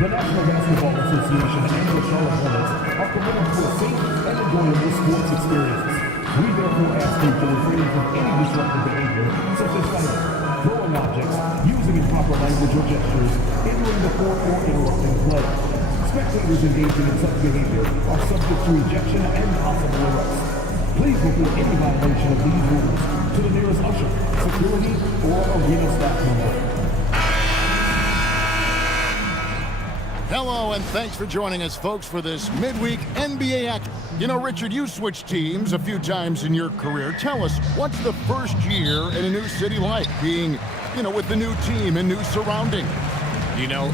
The National Basketball Association and the Charlotte Hornets are committed to a safe and enjoyable sports experience. We therefore ask you to refrain from any disruptive behavior, such as fighting, throwing objects, using improper language or gestures, entering the court, or interrupting play. Spectators engaging in such behavior are subject to ejection and possible arrest. Please report any violation of these rules to the nearest usher, security, or arena staff member. Hello, and thanks for joining us, folks, for this midweek NBA action. You know, Richard, you switched teams a few times in your career. Tell us, what's the first year in a new city like, being, with the new team and new surroundings?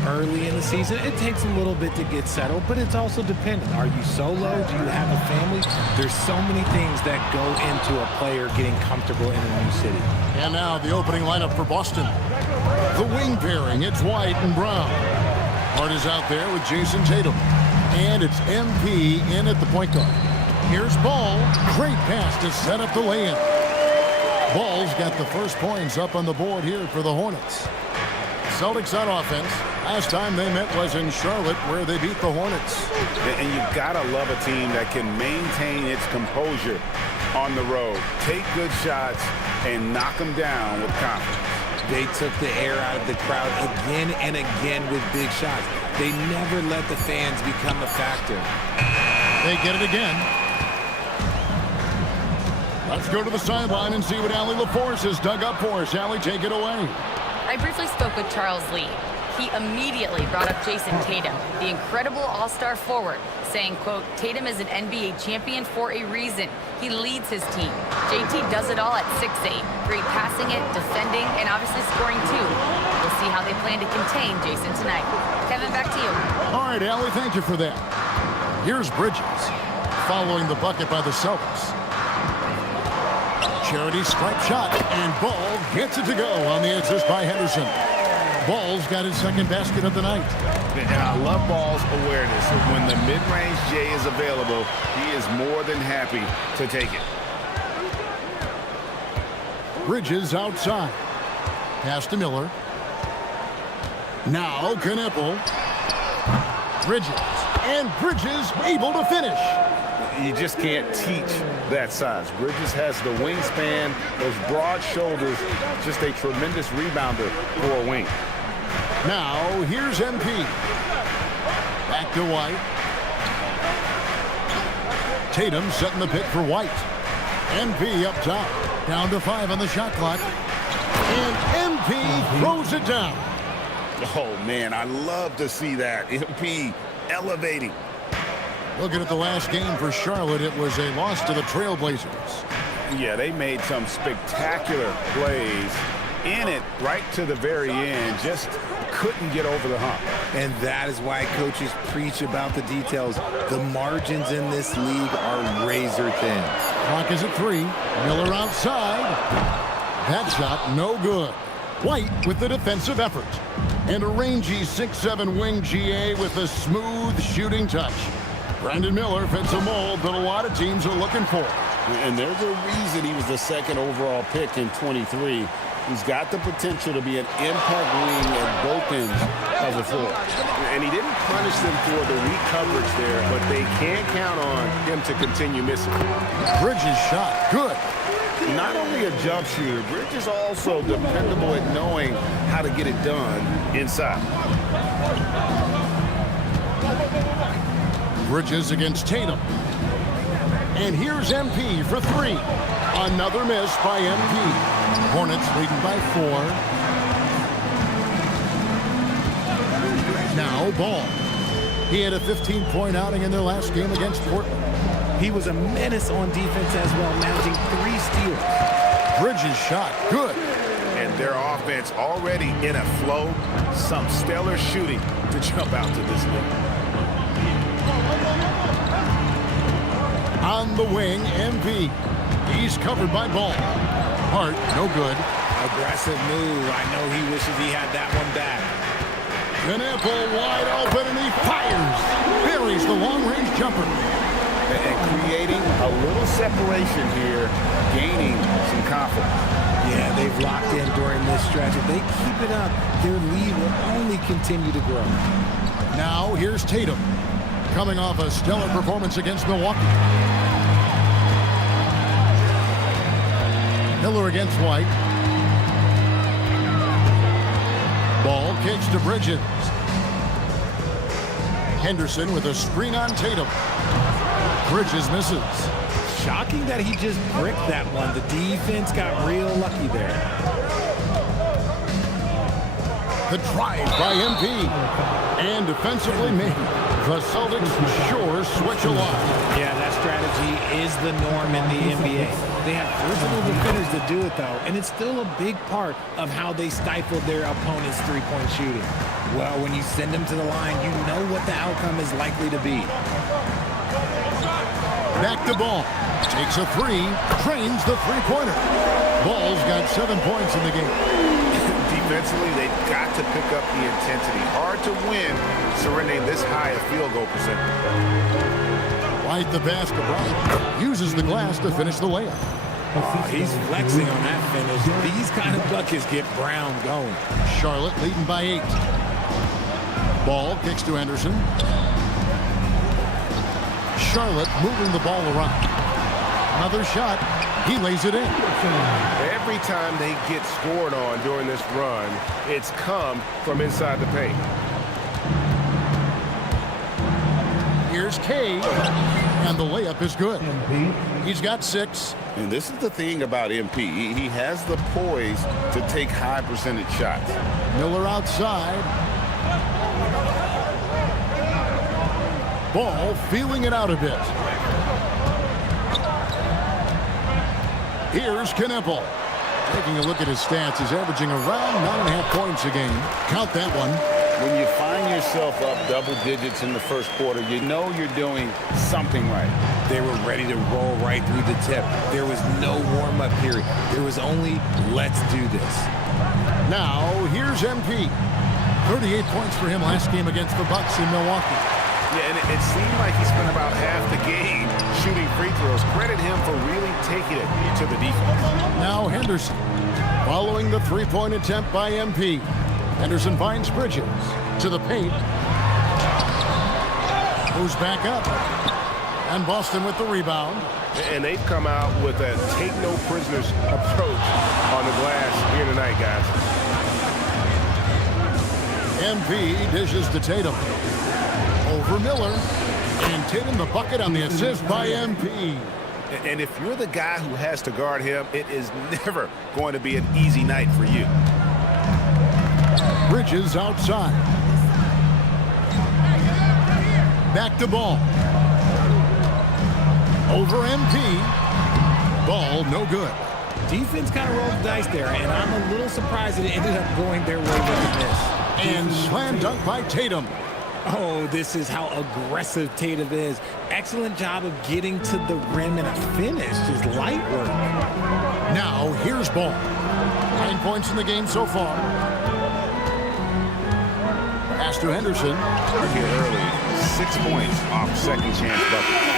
Early in the season, it takes a little bit to get settled, but it's also dependent. Are you solo? Do you have a family? There's so many things that go into a player getting comfortable in a new city. And now the opening lineup for Boston. The wing pairing, it's White and Brown. Hart is out there with Jason Tatum. And it's MP in at the point guard. Here's Ball. Great pass to set up the lay-in. Ball's got the first points up on the board here for the Hornets. Celtics on offense. Last time they met was in Charlotte, where they beat the Hornets. And you've got to love a team that can maintain its composure on the road. Take good shots and knock them down with confidence. They took the air out of the crowd again and again with big shots. They never let the fans become a factor. They get it again. Let's go to the sideline and see what Allie LaForce has dug up for us. Allie, take it away. I briefly spoke with Charles Lee. He immediately brought up Jason Tatum, the incredible all-star forward, saying, quote, Tatum is an NBA champion for a reason. He leads his team. JT does it all at 6'8". Great passing it, defending, and obviously scoring too. We'll see how they plan to contain Jason tonight. Kevin, back to you. All right, Allie, thank you for that. Here's Bridges, following the bucket by the Celtics. Charity stripe shot, and Ball gets it to go on the assist by Henderson. Ball's got his second basket of the night. And I love Ball's awareness. When the mid-range J is available, he is more than happy to take it. Bridges outside. Pass to Miller. Now Kneppel. Bridges. And Bridges able to finish. You just can't teach that size. Bridges has the wingspan, those broad shoulders, just a tremendous rebounder for a wing. Now, here's MP. Back to White. Tatum setting the pick for White. MP up top. Down to 5 on the shot clock. And MP throws it down. Oh, man, I love to see that. MP elevating. Looking at the last game for Charlotte, it was a loss to the Trailblazers. Yeah, they made some spectacular plays in it right to the very end. Just couldn't get over the hump. And that is why coaches preach about the details. The margins in this league are razor thin. Clock is at 3. Miller outside. That shot no good. White with the defensive effort. And a rangy 6'7" wing GA with a smooth shooting touch. Brandon Miller fits a mold that a lot of teams are looking for. And there's a reason he was the second overall pick in 23. He's got the potential to be an impact wing at both ends of the floor. And he didn't punish them for the weak coverage there, but they can't count on him to continue missing. Bridges shot, good. Not only a jump shooter, Bridges also dependable at knowing how to get it done inside. Bridges against Tatum. And here's MP for 3. Another miss by MP. Hornets leading by 4. Now Ball. He had a 15-point outing in their last game against Portland. He was a menace on defense as well, managing 3 steals. Bridges shot, good. And their offense already in a flow. Some stellar shooting to jump out to this league. On the wing, MP. He's covered by Ball. Hart, no good. Aggressive move. I know he wishes he had that one back. Kneppel wide open, and he fires. Buries the long-range jumper. And creating a little separation here, gaining some confidence. Yeah, they've locked in during this stretch. If they keep it up, their lead will only continue to grow. Now here's Tatum, coming off a stellar performance against Milwaukee. Miller against White. Ball kicks to Bridges. Henderson with a screen on Tatum. Bridges misses. Shocking that he just bricked that one. The defense got real lucky there. The drive by MP. And defensively made. The Celtics sure switch a lot. Yeah, that strategy is the norm in the NBA. They have versatile defenders to do it, though, and it's still a big part of how they stifled their opponent's three-point shooting. Well, when you send them to the line, you know what the outcome is likely to be. Back to Ball. Takes a three. Trains the three-pointer. Ball's got 7 points in the game. Defensively, they've got to pick up the intensity. Hard to win surrendering this high a field goal percentage. White the basket. Uses the glass to finish the layup. Oh, he's flexing on that finish. These kind of buckets get Brown going. Charlotte leading by 8. Ball kicks to Henderson. Charlotte moving the ball around. Another shot. He lays it in. Every time they get scored on during this run, it's come from inside the paint. Here's K, and the layup is good. He's got 6. And this is the thing about MP. He has the poise to take high percentage shots. Miller outside. Ball feeling it out a bit. Here's Kneppel. Taking a look at his stats, he's averaging around 9.5 points a game. Count that one. When you find yourself up double digits in the first quarter, you know you're doing something right. They were ready to roll right through the tip. There was no warm-up period. There was only, let's do this. Now, here's MP. 38 points for him last game against the Bucks in Milwaukee. Yeah, and it seemed like he spent about half the game shooting free throws. Credit him for really taking it to the defense. Now Henderson, following the three-point attempt by MP. Henderson finds Bridges to the paint. Moves back up. And Boston with the rebound. And they've come out with a take-no-prisoners approach on the glass here tonight, guys. MP dishes to Tatum. Over Miller. And Tatum the bucket on the assist by MP. And if you're the guy who has to guard him, it is never going to be an easy night for you. Bridges outside. Back to Ball. Over MP. Ball no good. Defense kind of rolled the dice there, and I'm a little surprised that it ended up going their way with this. And slam dunk by Tatum. Oh, this is how aggressive Tatum is. Excellent job of getting to the rim and a finish. Just light work. Now, here's Ball. 9 points in the game so far. Pass to Henderson. Here early, 6 points off second chance bucket.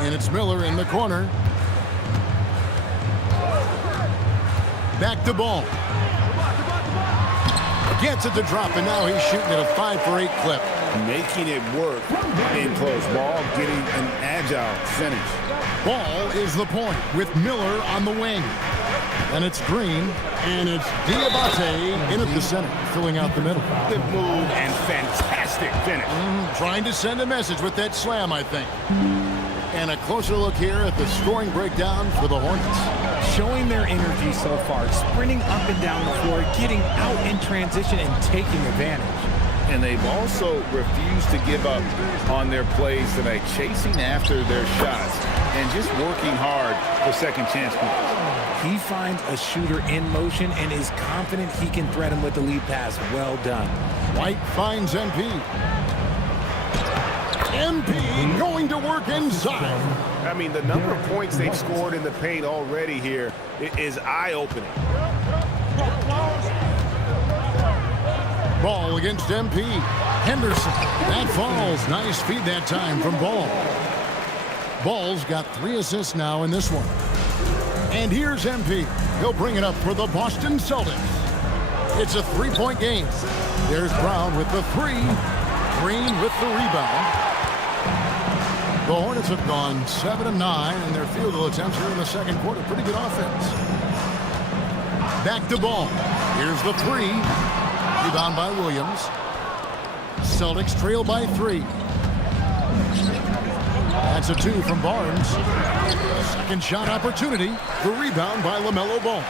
And it's Miller in the corner. Back to Ball. Gets it to drop, and now he's shooting at a 5 for 8 clip. Making it work in close. Ball getting an agile finish. Ball is the point with Miller on the wing. And it's Green, and it's Diabate in at the center, filling out the middle. Good move and fantastic finish. Trying to send a message with that slam, I think. And a closer look here at the scoring breakdown for the Hornets. Showing their energy so far, sprinting up and down the floor, getting out in transition and taking advantage. And they've also refused to give up on their plays tonight, chasing after their shots and just working hard for second chance points. He finds a shooter in motion and is confident he can thread him with the lead pass. Well done. White finds MP. MP going to work inside. I mean, the number of points they've scored in the paint already here is eye-opening. Ball against MP. Henderson. That falls. Nice feed that time from Ball. Ball's got 3 assists now in this one. And here's MP. He'll bring it up for the Boston Celtics. It's a 3-point game. There's Brown with the 3. Green with the rebound. The Hornets have gone 7 of 9 in their field goal attempts here in the second quarter. Pretty good offense. Back to Ball. Here's the 3. Rebound by Williams. Celtics trail by 3. That's a 2 from Barnes. Second shot opportunity. The rebound by LaMelo Ball.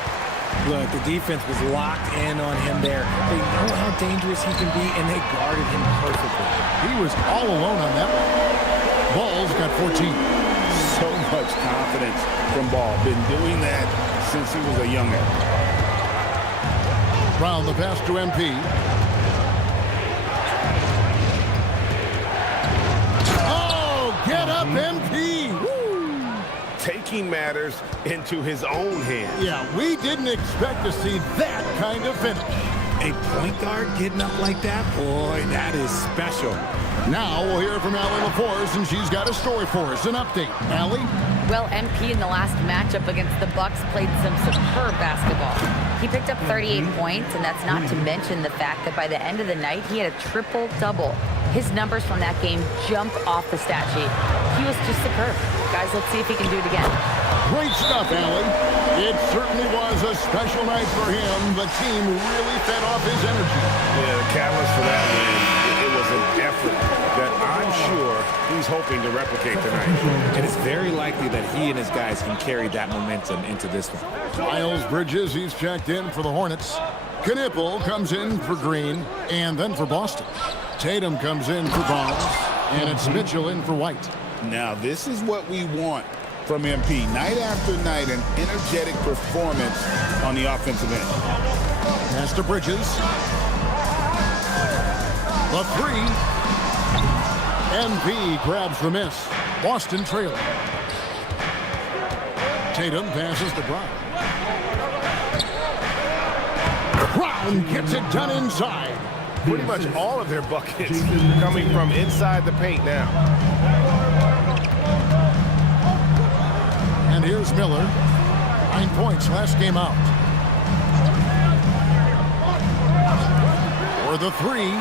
Look, the defense was locked in on him there. They know how dangerous he can be, and they guarded him perfectly. He was all alone on that one. Ball's got 14. So much confidence from Ball. Been doing that since he was a youngin'. Brown the pass to MP. Oh, get up, MP. Woo. Taking matters into his own hands. Yeah, we didn't expect to see that kind of finish. A point guard getting up like that? Boy, that is special. Now we'll hear from Allie LaForce, and she's got a story for us. An update. Allie? Well, MP in the last matchup against the Bucks played some superb basketball. He picked up 38 points, and that's not to mention the fact that by the end of the night, he had a triple-double. His numbers from that game jump off the stat sheet. He was just superb. Guys, let's see if he can do it again. Great stuff, Allie. It certainly was a special night for him. The team really fed off his energy. Yeah, the catalyst for that win, it was an effort that I'm sure he's hoping to replicate tonight. And it's very likely that he and his guys can carry that momentum into this one. Miles Bridges, he's checked in for the Hornets. Knipple comes in for Green, and then for Boston. Tatum comes in for Barnes, and it's Mitchell in for White. Now, this is what we want from MP. Night after night, an energetic performance on the offensive end. Pass to Bridges. The 3. MP grabs the miss. Boston trailing. Tatum passes to Brown. Brown gets it done inside. Pretty much all of their buckets coming from inside the paint now. And here's Miller. 9 points last game out. For the 3.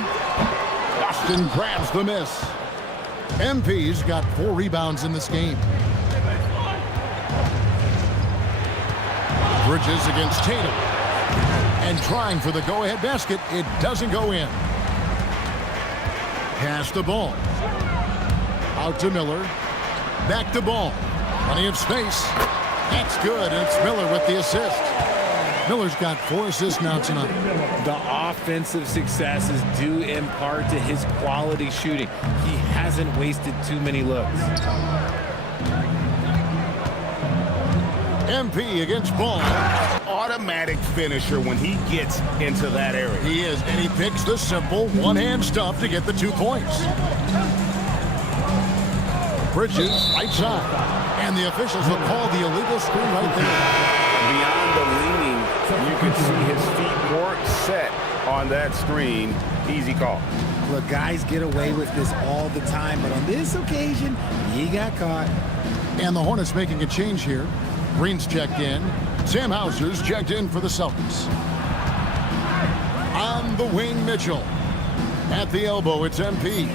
Boston grabs the miss. MP's got 4 rebounds in this game. Bridges against Tatum. And trying for the go-ahead basket. It doesn't go in. Pass the ball. Out to Miller. Back to Ball. Plenty of space. That's good. And it's Miller with the assist. Miller's got 4 assists now tonight. The offensive success is due in part to his quality shooting. He hasn't wasted too many looks. MP against Ball. Automatic finisher when he gets into that area. He is, and he picks the simple one-hand stuff to get the 2 points. Bridges, right side. And the officials will call the illegal screen right there. Beyond the leaning, you can see his feet weren't set on that screen. Easy call. Look, guys get away with this all the time, but on this occasion, he got caught. And the Hornets making a change here. Green's checked in. Sam Hauser's checked in for the Celtics. On the wing, Mitchell. At the elbow, it's MP.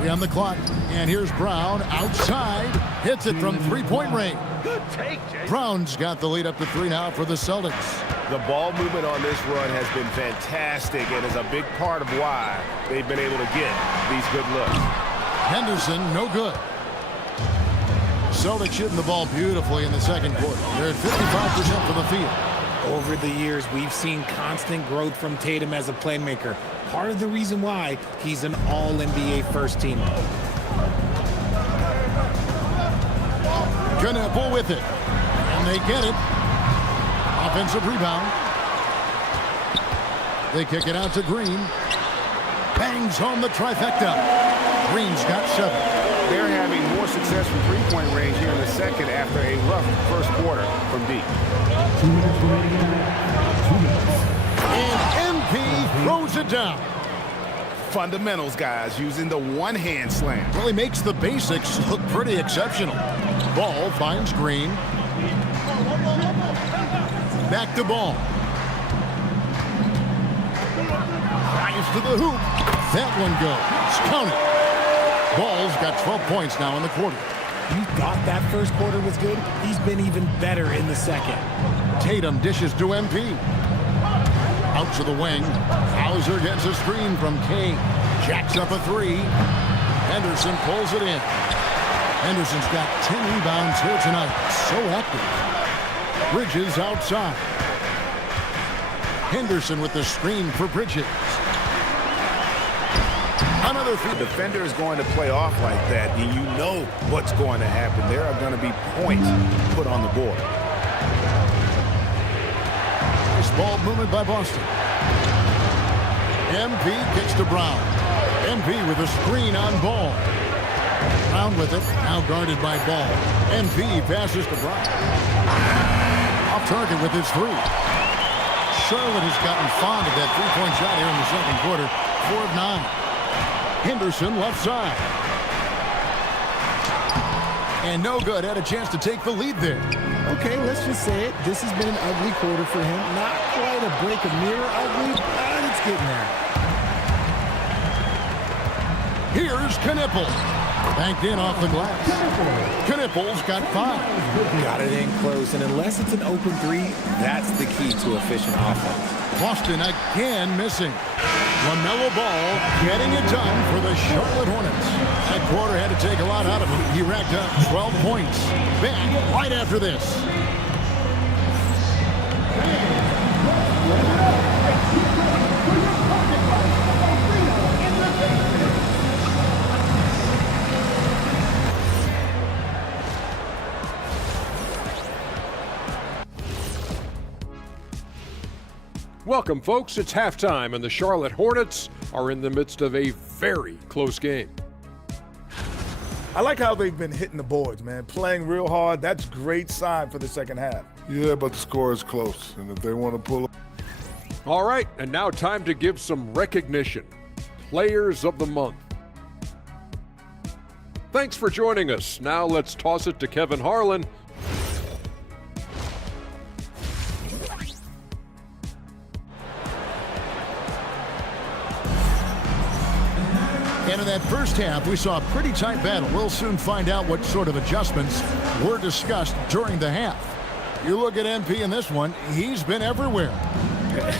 3 on the clock. And here's Brown outside. Hits it from 3-point range. Good take, Jay. Brown's got the lead up to 3 now for the Celtics. The ball movement on this run has been fantastic and is a big part of why they've been able to get these good looks. Henderson, no good. Celtics shooting the ball beautifully in the second quarter. They're at 55% for the field. Over the years, we've seen constant growth from Tatum as a playmaker. Part of the reason why he's an all-NBA first teamer. Knipple with it. And they get it. Offensive rebound. They kick it out to Green. Bangs home the trifecta. Green's got 7. They're having more success from three-point range here in the second after a rough first quarter from deep. 2 minutes remaining in the match. 2 minutes. And MP throws it down. Fundamentals, guys, using the one-hand slam. Well, he makes the basics look pretty exceptional. Ball finds Green. Back to Ball. Drives to the hoop. That one goes. Count it. Ball's got 12 points now in the quarter. You thought that first quarter was good? He's been even better in the second. Tatum dishes to MP. Out to the wing. Hauser gets a screen from Kane. Jacks up a three. Henderson pulls it in. Henderson's got 10 rebounds here tonight. So active. Bridges outside. Henderson with the screen for Bridges. Another The defender is going to play off like that, and you know what's going to happen. There are going to be points put on the board. Nice ball movement by Boston. MP kicks to Brown. MP with a screen on Ball. Brown with it, now guarded by Ball. MP passes to Brown. Off target with his three. Charlotte has gotten fond of that three-point shot here in the second quarter. 4 of 9. Henderson left side. And no good. Had a chance to take the lead there. Okay, let's just say it. This has been an ugly quarter for him. Not quite a break of mirror ugly, but it's getting there. Here's Knipple. Banked in off the glass. Knipple's got 5. Got it in close, and unless it's an open three, that's the key to efficient offense. Boston again missing. LaMelo Ball getting it done for the Charlotte Hornets. That quarter had to take a lot out of him. He racked up 12 points. Back right after this. Welcome, folks. It's halftime, and the Charlotte Hornets are in the midst of a very close game. I like how they've been hitting the boards, man. Playing real hard. That's a great sign for the second half. Yeah, but the score is close, and if they want to pull up. All right, and now time to give some recognition. Players of the Month. Thanks for joining us. Now let's toss it to Kevin Harlan. And in that first half, we saw a pretty tight battle. We'll soon find out what sort of adjustments were discussed during the half. You look at MP in this one, he's been everywhere.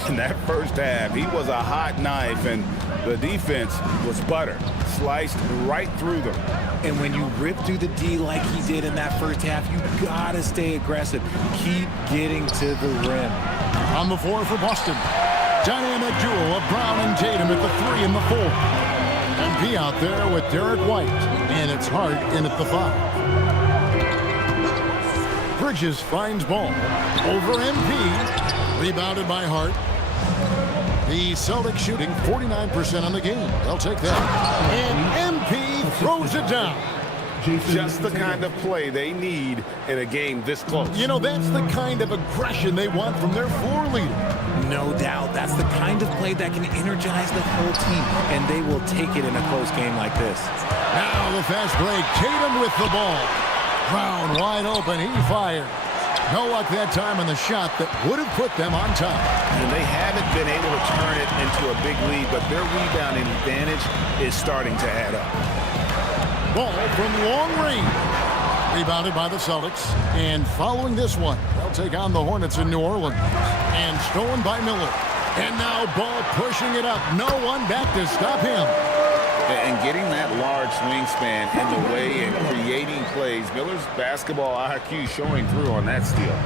In that first half, he was a hot knife, and the defense was butter. Sliced right through them. And when you rip through the D like he did in that first half, you gotta stay aggressive. Keep getting to the rim. On the floor for Boston. Dynamic duo of Brown and Tatum at the 3 and the 4. MP out there with Derek White, and it's Hart in at the 5. Bridges finds Ball over MP, rebounded by Hart. The Celtics shooting 49% on the game. They'll take that. And MP throws it down. Just the kind of play they need in a game this close. You know, that's the kind of aggression they want from their floor leader. No doubt. That's the kind of play that can energize the whole team, and they will take it in a close game like this. Now the fast break. Tatum with the ball. Brown wide open. He fired. No luck that time on the shot that would have put them on top. And they haven't been able to turn it into a big lead, but their rebounding advantage is starting to add up. Ball from long range. Rebounded by the Celtics. And following this one, they'll take on the Hornets in New Orleans. And stolen by Miller. And now Ball pushing it up. No one back to stop him. And getting that large wingspan in the way and creating plays. Miller's basketball IQ showing through on that steal.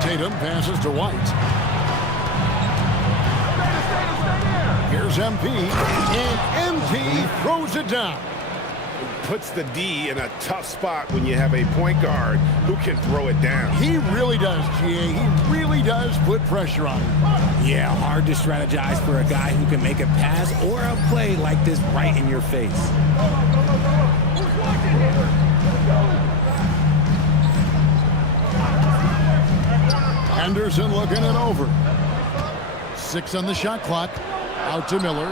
Tatum passes to White. Here's MP. And MP throws it down. Puts the D in a tough spot when you have a point guard who can throw it down. He really does, GA. He really does put pressure on him. Yeah, hard to strategize for a guy who can make a pass or a play like this right in your face. Henderson looking it over. 6 on the shot clock. Out to Miller.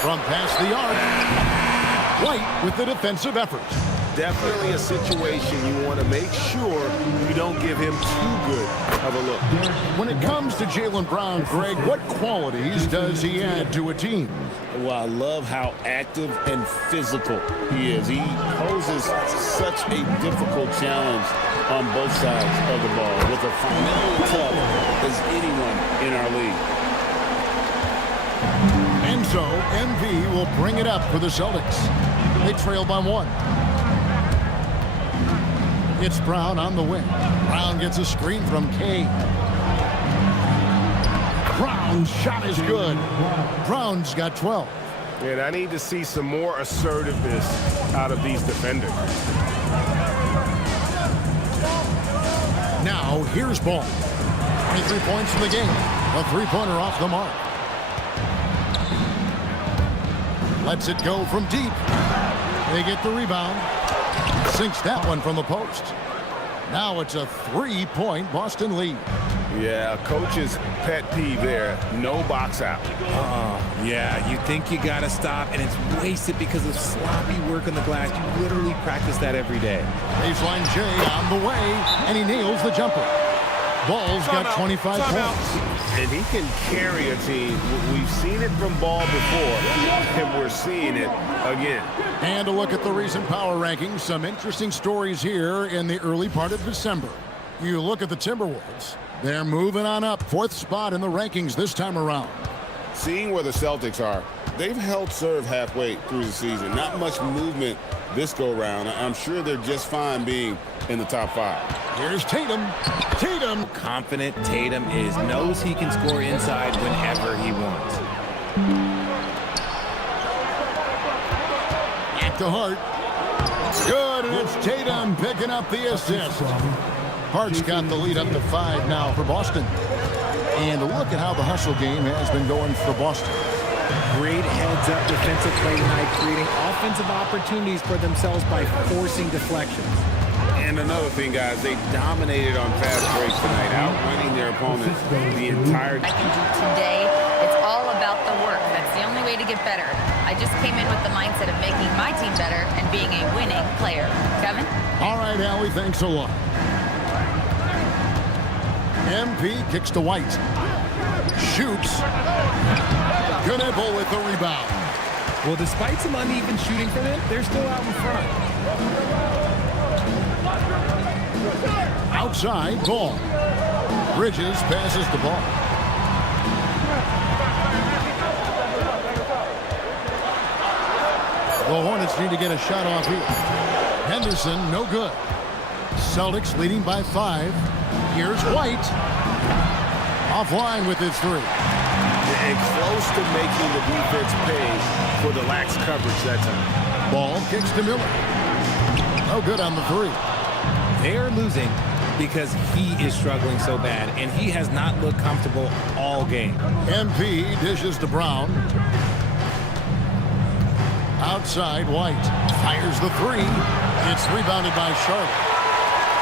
From past the arc. White with the defensive effort. Definitely a situation you want to make sure you don't give him too good of a look. When it comes to Jaylen Brown, Greg, what qualities does he add to a team? Well, I love how active and physical he is. He poses such a difficult challenge on both sides of the ball with a phenomenal tough as anyone in our league. And so, MV will bring it up for the Celtics. They trail by 1. It's Brown on the wing. Brown gets a screen from Kane. Brown's shot is good. Brown's got 12. And I need to see some more assertiveness out of these defenders. Now, here's Ball. 23 points in the game. A three-pointer off the mark. Lets it go from deep. They get the rebound. Sinks that one from the post. Now it's a 3-point Boston lead. Yeah, coach's pet peeve there. No box out. Yeah, you think you got to stop, and it's wasted because of sloppy work on the glass. You literally practice that every day. Baseline J on the way, and he nails the jumper. Ball's got 25 points. And he can carry a team. We've seen it from Ball before, and we're seeing it again. And a look at the recent power rankings. Some interesting stories here in the early part of December. You look at the Timberwolves. They're moving on up. 4th spot in the rankings this time around. Seeing where the Celtics are, they've held serve halfway through the season. Not much movement this go-round. I'm sure they're just fine being in the top 5. Here's Tatum. Tatum. Confident Tatum knows he can score inside whenever he wants. At the Hart. Good, and it's Tatum picking up the assist. Hart's got the lead up to 5 now for Boston. And look at how the hustle game has been going for Boston. Great heads-up defensive play tonight, creating offensive opportunities for themselves by forcing deflections. And another thing, guys, they dominated on fast breaks tonight, outwinning their opponent the entire I can do today. It's all about the work. That's the only way to get better. I just came in with the mindset of making my team better and being a winning player. Kevin? All right, Allie, thanks a lot. MP kicks to White. Shoots. Knebel with the rebound. Well, despite some uneven shooting from him, they're still out in front. Outside, Ball. Bridges passes the ball. The Hornets need to get a shot off here. Henderson, no good. Celtics leading by 5. Here's White. Offline with his 3. and close to making the defense pay for the lax coverage that time. Ball kicks to Miller. No good on the 3. They're losing because he is struggling so bad, and he has not looked comfortable all game. MP dishes to Brown. Outside, White fires the 3. It's rebounded by Charlotte.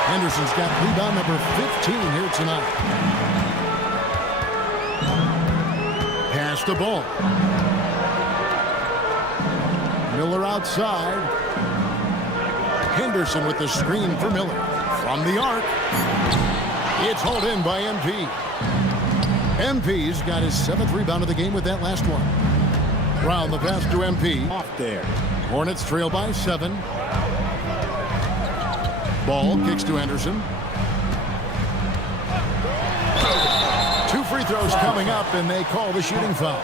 Henderson's got rebound number 15 here tonight. Pass the ball. Miller outside. Henderson with the screen for Miller. From the arc. It's hauled in by MP. MP's got his 7th rebound of the game with that last one. Brown the pass to MP. Off there. Hornets trail by 7. Ball kicks to Henderson. 2 free throws coming up, and they call the shooting foul.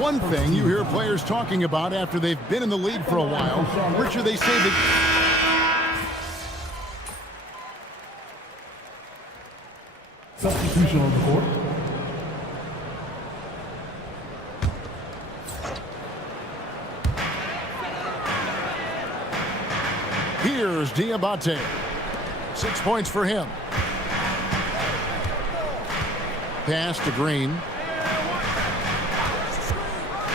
One thing you hear players talking about after they've been in the league for a while, Richard, they say that substitution on the court. here's Diabate. 6 points for him. Pass to Green.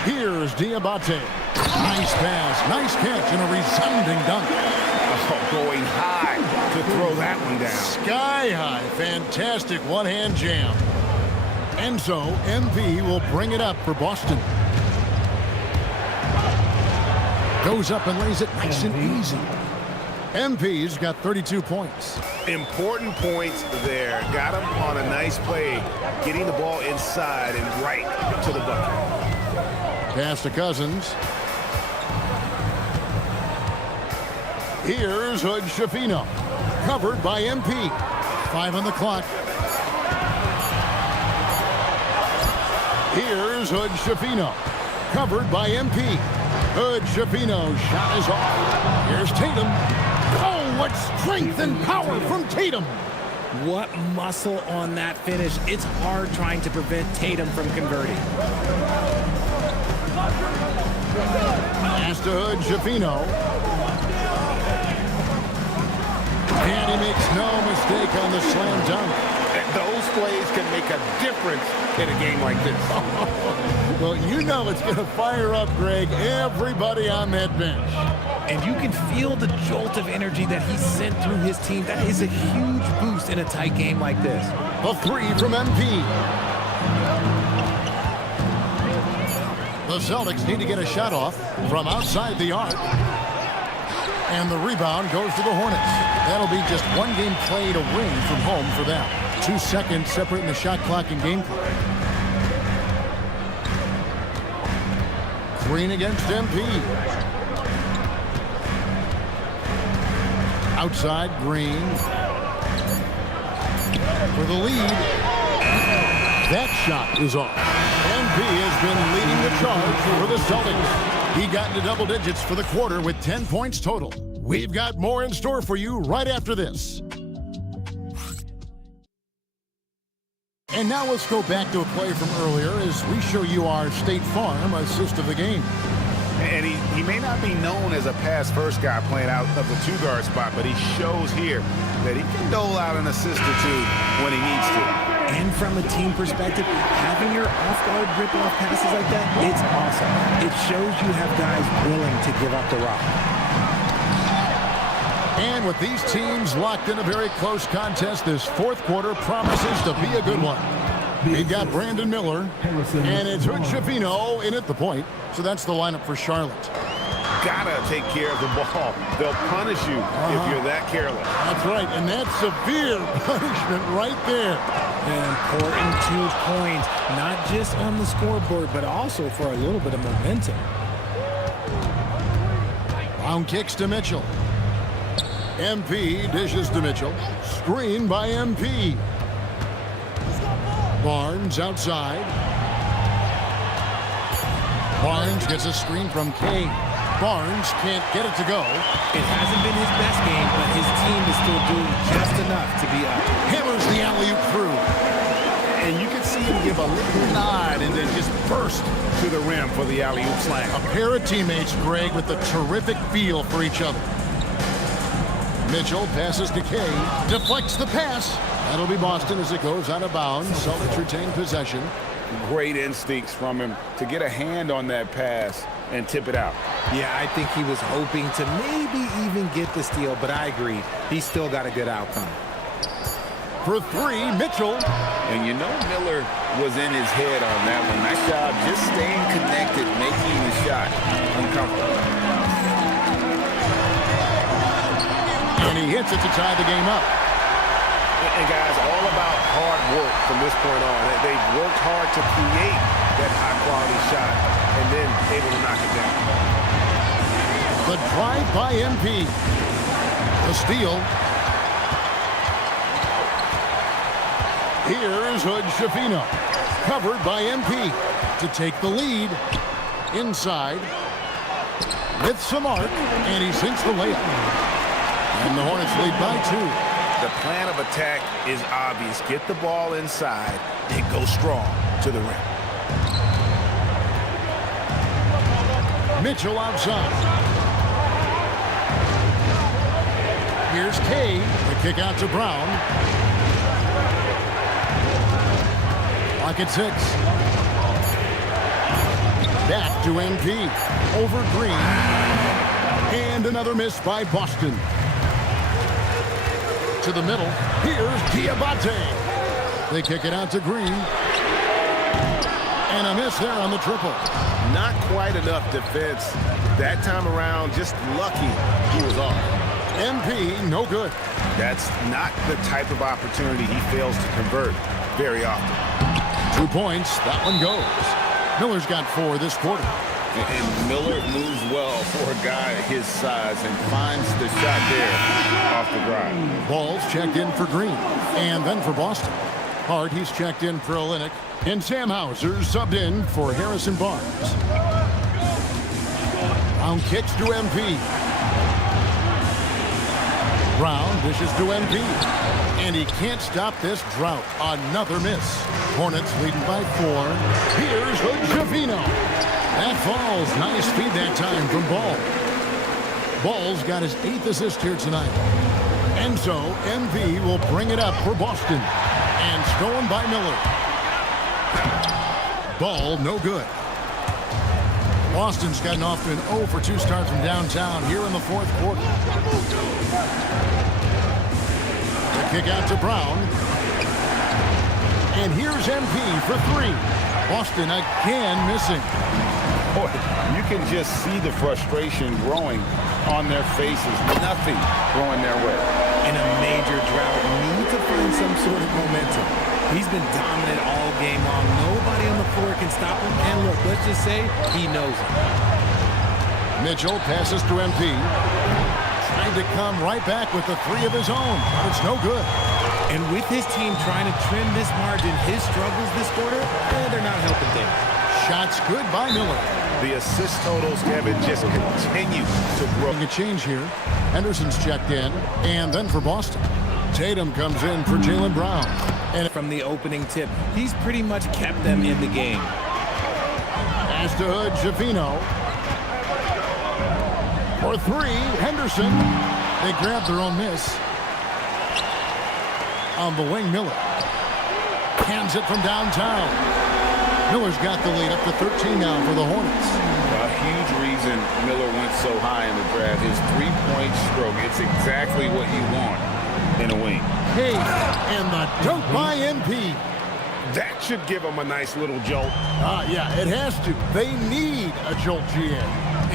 Here's Diabate. Nice pass, nice catch, and a resounding dunk. Oh, going high to throw that one down. Sky high, fantastic one-hand jam. And so MP will bring it up for Boston. Goes up and lays it nice and easy. MP's got 32 points. Important points there. Got him on a nice play, getting the ball inside and right to the bucket. Pass to Cousins. Here's Hood Schifino. Covered by MP. 5 on the clock. Here's Hood Schifino. Covered by MP. Hood Schifino. Shot is off. Here's Tatum. Oh, what strength and power from Tatum. What muscle on that finish. It's hard trying to prevent Tatum from converting. Pass to Hood Schifino. And he makes no mistake on the slam dunk. Those plays can make a difference in a game like this. Well, you know it's going to fire up, Greg, everybody on that bench. And you can feel the jolt of energy that he sent through his team. That is a huge boost in a tight game like this. A 3 from MP. The Celtics need to get a shot off from outside the arc. And the rebound goes to the Hornets. That'll be just one game played away from home for them. 2 seconds separating the shot clock and game clock. Green against MP. Outside, Green. For the lead. That shot is off. MP has been leading the charge for the Celtics. He got into double digits for the quarter with 10 points total. We've got more in store for you right after this. And now let's go back to a play from earlier as we show you our State Farm assist of the game. And he may not be known as a pass-first guy playing out of the two-guard spot, but he shows here that he can dole out an assist or two when he needs to. And from a team perspective, having your off-guard rip-off passes like that, it's awesome. It shows you have guys willing to give up the rock. And with these teams locked in a very close contest, this fourth quarter promises to be a good one. We've got Brandon Miller, and it's Hood Schifino in at the point. So that's the lineup for Charlotte. Gotta take care of the ball. They'll punish you if you're that careless. That's right, and that's severe punishment right there. An important 2 points, not just on the scoreboard, but also for a little bit of momentum. Brown kicks to Mitchell. MP dishes to Mitchell. Screen by MP. Barnes outside. Barnes gets a screen from Kay. Barnes can't get it to go. It hasn't been his best game, but his team is still doing just enough to be up. Hammers the alley-oop through. And you can see him give a little nod and then just burst to the rim for the alley-oop slam. A pair of teammates, Greg, with a terrific feel for each other. Mitchell passes to Kay. Deflects the pass. That'll be Boston as it goes out of bounds. Celtics retain possession. Great instincts from him to get a hand on that pass and tip it out. Yeah, I think he was hoping to maybe even get the steal, but I agree. He still got a good outcome. For 3, Mitchell. And you know Miller was in his head on that one. Nice job just staying connected, making the shot uncomfortable. And he hits it to tie the game up. And guys, all about hard work from this point on. They've worked hard to create that high-quality shot and then able to knock it down. The drive by MP. The steal. Here's Hood Schifino. Covered by MP to take the lead. Inside. With some arc. And he sinks the layup. And the Hornets lead by 2. The plan of attack is obvious. Get the ball inside and go strong to the rim. Mitchell outside. Here's Kay. The kick out to Brown. Clock at 6. Back to MP. Over Green. And another miss by Boston. To the middle. Here's Diabate. They kick it out to Green. And a miss there on the triple. Not quite enough defense that time around. Just lucky he was off. MP, no good. That's not the type of opportunity he fails to convert very often. 2 points. That one goes. Miller's got 4 this quarter. And Miller moves well for a guy his size and finds the shot there off the drive. Ball's checked in for Green. And then for Boston. Hart, he's checked in for Olynyk. And Sam Hauser subbed in for Harrison Barnes. Brown kicks to MP. Brown dishes to MP. And he can't stop this drought. Another miss. Hornets leading by 4. Here's Javino. That falls. Nice feed that time from Ball. Ball's got his 8th assist here tonight. And so MP will bring it up for Boston. And stolen by Miller. Ball no good. Boston's gotten off to an 0 for 2 start from downtown here in the 4th quarter. The kick out to Brown. And here's MP for 3. Boston again missing. Boy, you can just see the frustration growing on their faces. Nothing going their way. In a major drought, need to find some sort of momentum. He's been dominant all game long. Nobody on the floor can stop him. And look, let's just say he knows it. Mitchell passes to MP. Trying to come right back with the 3 of his own, but it's no good. And with his team trying to trim this margin, his struggles this quarter, they're not helping things. Shots good by Miller. The assist totals, Kevin, just continue to grow. A change here. Henderson's checked in, and then for Boston. Tatum comes in for Jaylen Brown. And from the opening tip, he's pretty much kept them in the game. Pass to Hood, Javino. For 3, Henderson. They grab their own miss. On the wing, Miller. Hands it from downtown. Miller's got the lead up to 13 now for the Hornets. A huge reason Miller went so high in the draft. His 3-point stroke. It's exactly what you want in a wing. Hey, and the dunk by MP. That should give him a nice little jolt. Yeah, it has to. They need a jolt, GA.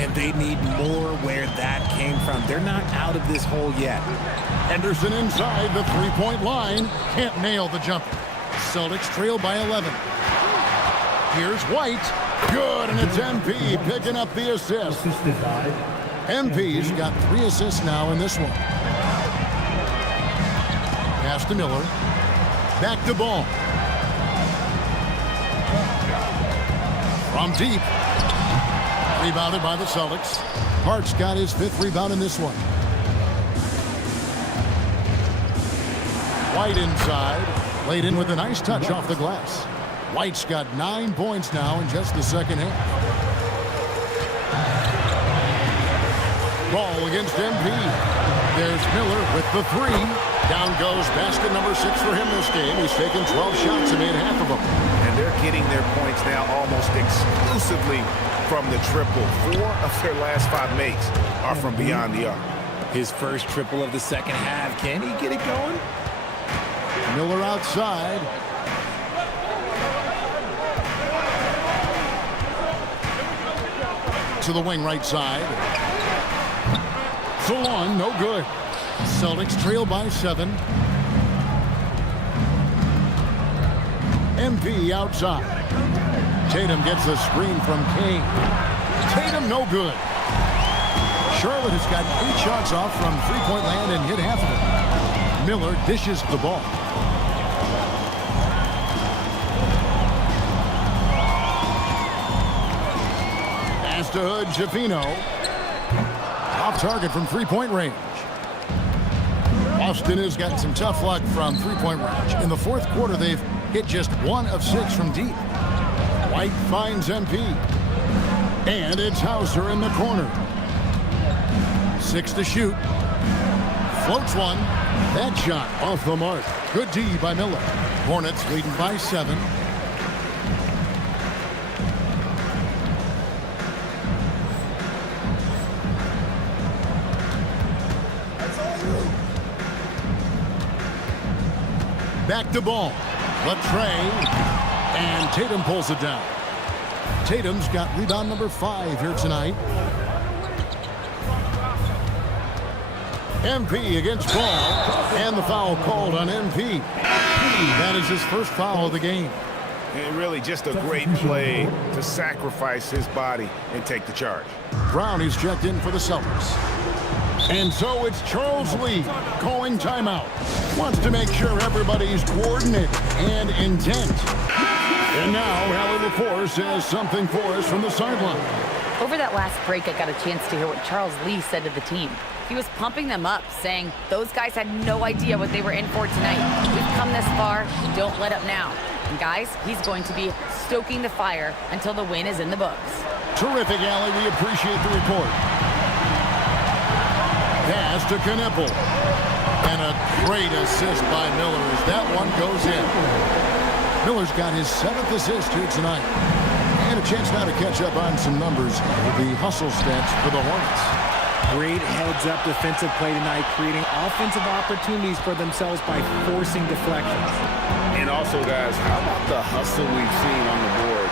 And they need more where that came from. They're not out of this hole yet. Henderson inside the 3-point line. Can't nail the jumper. Celtics trail by 11. Here's White. Good, and it's MP picking up the assist. MP's got 3 assists now in this one. Pass to Miller. Back to Ball. From deep. Rebounded by the Celtics. Hart's got his 5th rebound in this one. White inside. Laid in with a nice touch off the glass. White's got 9 points now in just the second half. Ball against MP. There's Miller with the 3. Down goes basket number 6 for him this game. He's taken 12 shots and made half of them. And they're getting their points now almost exclusively from the triple. 4 of their last 5 makes are from beyond the arc. His first triple of the second half. Can he get it going? Miller outside. To the wing right side. So long, no good. Celtics trail by 7. MP outside. Tatum gets the screen from Kane. Tatum no good. Charlotte has gotten 8 shots off from 3-point land and hit half of it. Miller dishes the ball. Pass to Hood, Javino. Off target from 3-point range. Boston has gotten some tough luck from 3-point range. In the 4th quarter, they've hit just 1 of 6 from deep. White finds MP. And it's Hauser in the corner. 6 to shoot. Floats one. That shot off the mark. Good D by Miller. Hornets leading by 7. Back to Ball. Latrey. And Tatum pulls it down. Tatum's got rebound number 5 here tonight. MP against Ball, and the foul called on MP. That is his first foul of the game. And really just a great play to sacrifice his body and take the charge. Brown is checked in for the Celtics. And so it's Charles Lee calling timeout. Wants to make sure everybody's coordinated and intent. And now Hallie LaForce has something for us from the sideline. Over that last break, I got a chance to hear what Charles Lee said to the team. He was pumping them up, saying those guys had no idea what they were in for tonight. We've come this far, don't let up now. And guys, he's going to be stoking the fire until the win is in the books. Terrific, Allie. We appreciate the report. Pass to Knipple. And a great assist by Miller as that one goes in. Miller's got his 7th assist here tonight. And a chance now to catch up on some numbers with the hustle stats for the Hornets. Great heads-up defensive play tonight, creating offensive opportunities for themselves by forcing deflections. And also, guys, how about the hustle we've seen on the board?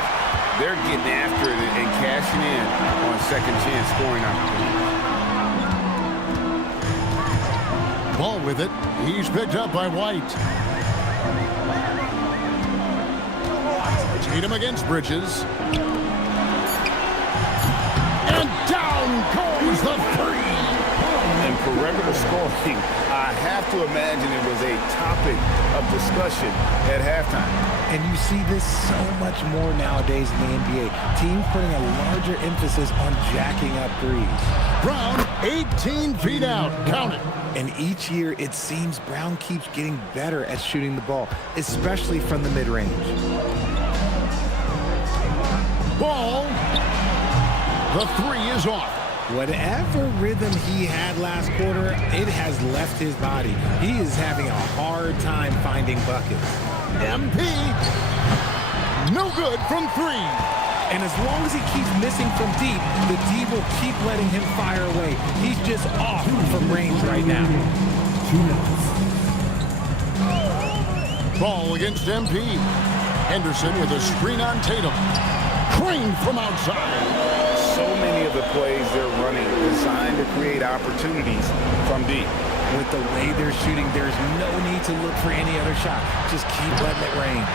They're getting after it and cashing in on second chance scoring opportunities. Ball with it. He's picked up by White. Tatum against Bridges. And down goes the 3. And perimeter scoring, I have to imagine it was a topic of discussion at halftime. And you see this so much more nowadays in the NBA. Teams putting a larger emphasis on jacking up threes. Brown, 18 feet out. Count it. And each year, it seems Brown keeps getting better at shooting the ball, especially from the mid-range. Ball. The 3 is off. Whatever rhythm he had last quarter, it has left his body. He is having a hard time finding buckets. MP. No good from 3. And as long as he keeps missing from deep, the D will keep letting him fire away. He's just off from range right now. 2 minutes. Ball against MP. Henderson with a screen on Tatum. Crane from outside. So many of the plays they're running designed to create opportunities from deep. With the way they're shooting, there's no need to look for any other shot. Just keep letting it rain.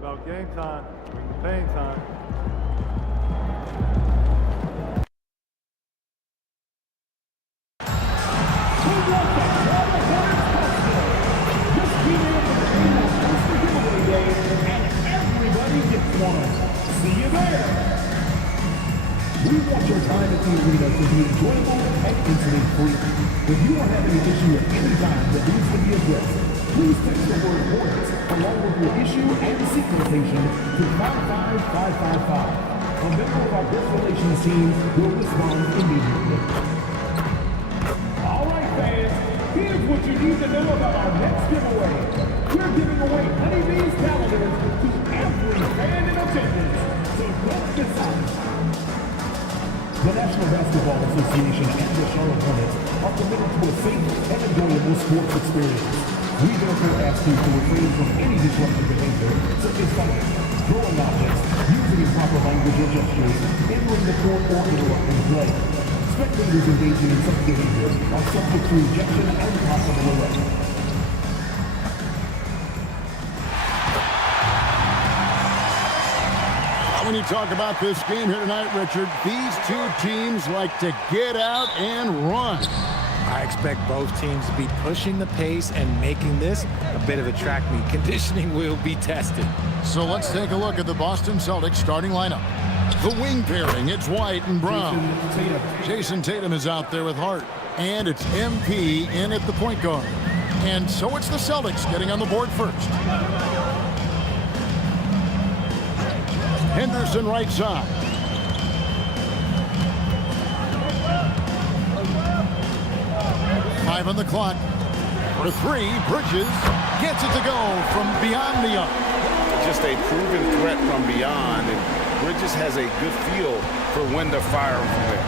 About game time, pain time. See you there. We want your time at the arena to be enjoyable and incident-free. If you are having an issue at any time that needs to be addressed, please text the word Hornets along with your issue and seat location to 55555. A member of our guest relations team will respond immediately. All right, fans, here's what you need to know about our next giveaway. We're giving away Honey Bee's calendars to every fan in attendance. So don't miss out. The National Basketball Association and the Charlotte Hornets are committed to a safe and enjoyable sports experience. We therefore ask you to refrain from any disruptive behavior, such as fighting, throwing objects, using improper language or gestures, entering the court, or interrupting play. Spectators engaging in such behavior are subject to ejection and possible arrest. When you talk about this game here tonight, Richard, these two teams like to get out and run. I expect both teams to be pushing the pace and making this a bit of a track meet. Conditioning will be tested. So let's take a look at the Boston Celtics starting lineup. The wing pairing, it's White and Brown. Jason Tatum is out there with Hart. And it's MP in at the point guard. And so it's the Celtics getting on the board first. Henderson right side. Five on the clock. For three, Bridges gets it to go from beyond the arc. Just a proven threat from beyond, and Bridges has a good feel for when to fire him from there.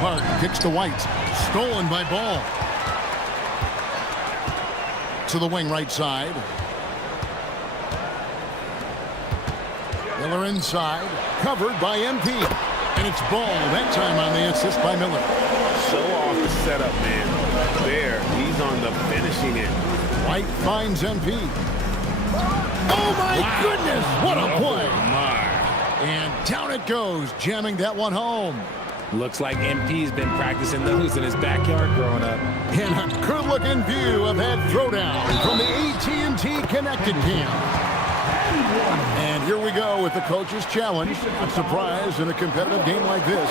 Hart kicks to White. Stolen by Ball. To the wing right side. Miller inside. Covered by MP. And it's Ball that time on the assist by Miller. So off the setup, man. There, he's on the finishing end. White finds MP. Oh my goodness, what a play. And down it goes, jamming that one home. Looks like MP's been practicing those in his backyard growing up. And a good-looking view of that throwdown from the AT&T Connected Camp. And here we go with the coach's challenge. A surprise in a competitive game like this.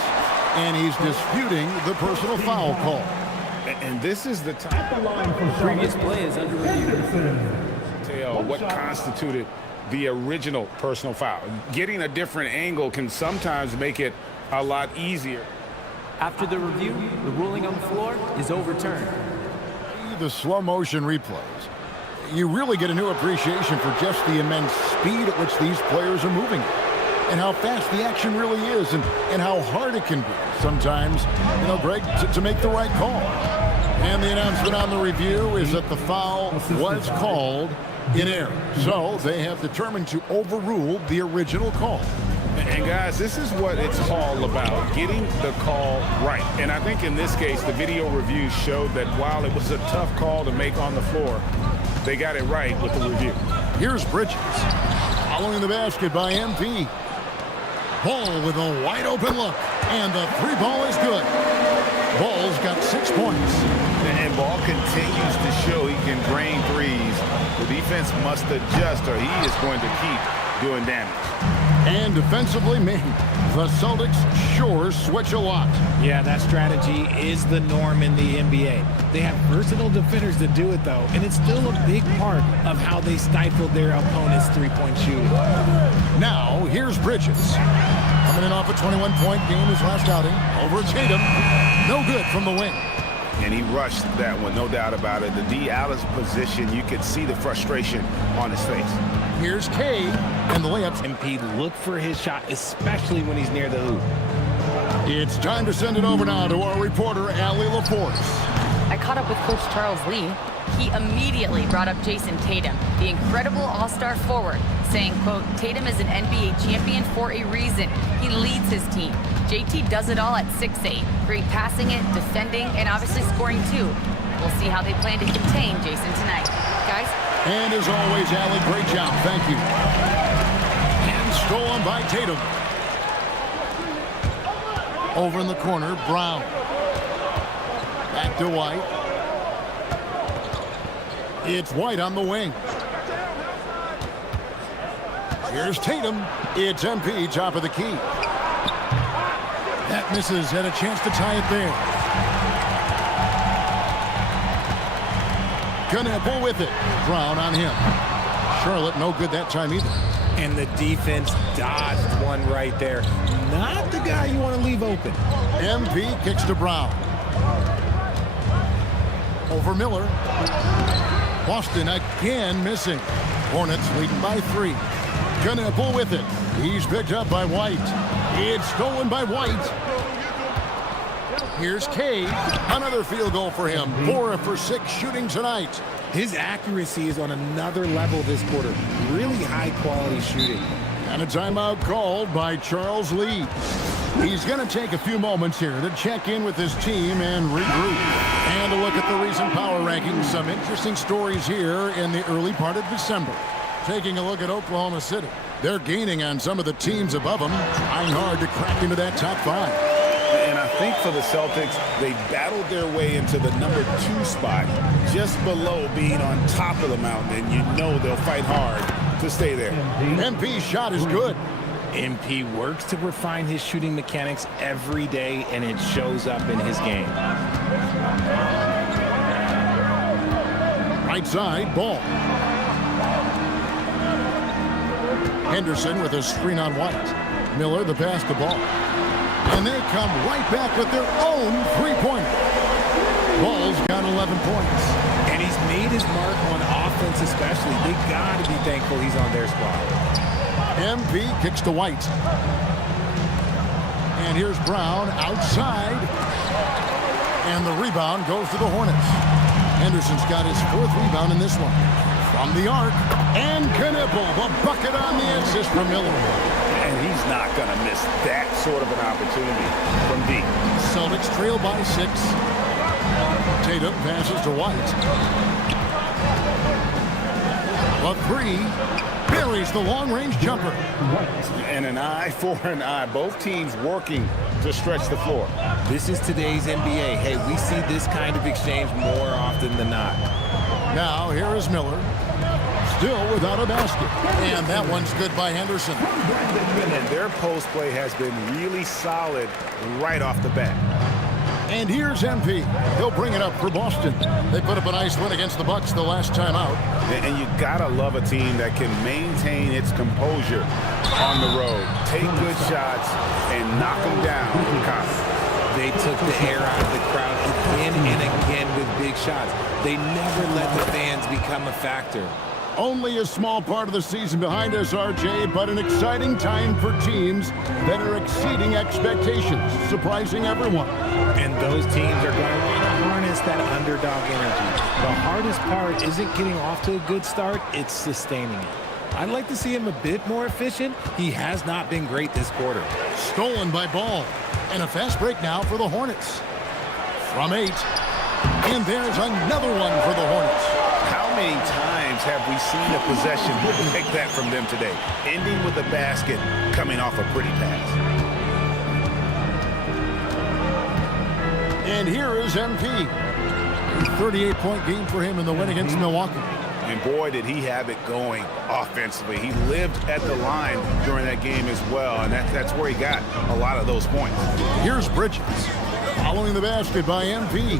And he's disputing the personal foul call. And this is the time. The previous play is under review. Tell what constituted the original personal foul. Getting a different angle can sometimes make it a lot easier. After the review, the ruling on the floor is overturned. The slow motion replays. You really get a new appreciation for just the immense speed at which these players are moving. And how fast the action really is, and how hard it can be sometimes, Greg, to make the right call. And the announcement on the review is that the foul was called in error. So they have determined to overrule the original call. And guys, this is what it's all about, getting the call right. And I think in this case, the video review showed that while it was a tough call to make on the floor, they got it right with the review. Here's Bridges. Following the basket by MP. Ball with a wide open look. And the three ball is good. Ball's got 6 points. And Ball continues to show he can drain threes. The defense must adjust or he is going to keep doing damage. And defensively, man, the Celtics sure switch a lot. Yeah, that strategy is the norm in the NBA. They have versatile defenders to do it, though, and it's still a big part of how they stifled their opponent's three-point shooting. Now, here's Bridges. Coming in off a 21-point game his last outing. Over Tatum. No good from the wing. And he rushed that one, no doubt about it. The D. Allen's position, you could see the frustration on his face. Here's K, and the layup. MP, look for his shot, especially when he's near the hoop. It's time to send it over now to our reporter, Allie LaForce. I caught up with Coach Charles Lee. He immediately brought up Jason Tatum, the incredible all-star forward, saying, quote, Tatum is an NBA champion for a reason. He leads his team. JT does it all at 6'8". Great passing it, defending, and obviously scoring too. We'll see how they plan to contain Jason tonight. Guys? And as always, Allie, great job. Thank you. And stolen by Tatum. Over in the corner, Brown. Back to White. It's White on the wing. Here's Tatum. It's MP, top of the key. That misses. Had a chance to tie it there. Knuckle with it. Brown on him. Charlotte no good that time either. And the defense dodged one right there. Not the guy you want to leave open. MP kicks to Brown. Over Miller. Boston again missing. Hornets leading by 3. Knuckle with it. He's picked up by White. It's stolen by White. Here's K. Another field goal for him. 4 for 6 shooting tonight. His accuracy is on another level this quarter. Really high-quality shooting. And a timeout called by Charles Lee. He's going to take a few moments here to check in with his team and regroup. And a look at the recent power rankings. Some interesting stories here in the early part of December. Taking a look at Oklahoma City. They're gaining on some of the teams above them, trying hard to crack into that top 5. And I think for the Celtics, they battled their way into the number 2 spot, just below being on top of the mountain, and you know they'll fight hard to stay there. MP's shot is good. MP works to refine his shooting mechanics every day, and it shows up in his game. Right side, Ball. Henderson with a screen on White. Miller the pass to Ball. And they come right back with their own three-pointer. Ball's got 11 points. And he's made his mark on offense especially. They got to be thankful he's on their squad. MP kicks to White. And here's Brown outside. And the rebound goes to the Hornets. Henderson's got his 4th rebound in this one. From the arc. And Knipple, the bucket on the assist from Miller. And he's not going to miss that sort of an opportunity from deep. Celtics trail by 6. Tatum passes to White. A 3. Buries the long-range jumper. And an eye for an eye. Both teams working to stretch the floor. This is today's NBA. Hey, we see this kind of exchange more often than not. Now, here is Miller. Still without a basket. And that one's good by Henderson. And their post play has been really solid right off the bat. And here's MP. He'll bring it up for Boston. They put up a nice win against the Bucks the last time out. And you gotta love a team that can maintain its composure on the road. Take good shots and knock them down with confidence. They took the air out of the crowd again and again with big shots. They never let the fans become a factor. Only a small part of the season behind us, RJ, but an exciting time for teams that are exceeding expectations, surprising everyone. And those teams are going to want to harness that underdog energy. The hardest part isn't getting off to a good start, it's sustaining it. I'd like to see him a bit more efficient. He has not been great this quarter. Stolen by Ball. And a fast break now for the Hornets. From 8. And there's another one for the Hornets. How many times have we seen a possession like that from them today? Ending with a basket, coming off a pretty pass. And here is MP. A 38-point game for him in the win against Milwaukee. And boy, did he have it going offensively. He lived at the line during that game as well, and that's where he got a lot of those points. Here's Bridges. Following the basket by MP.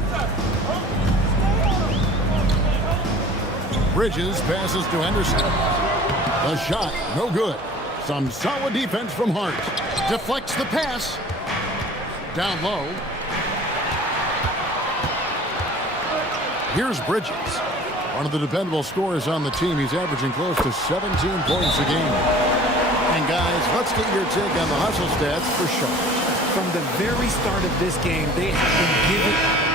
Bridges passes to Henderson. The shot, no good. Some solid defense from Hart. Deflects the pass. Down low. Here's Bridges. One of the dependable scorers on the team. He's averaging close to 17 points a game. And guys, let's get your take on the hustle stats for sure. From the very start of this game, they have been given...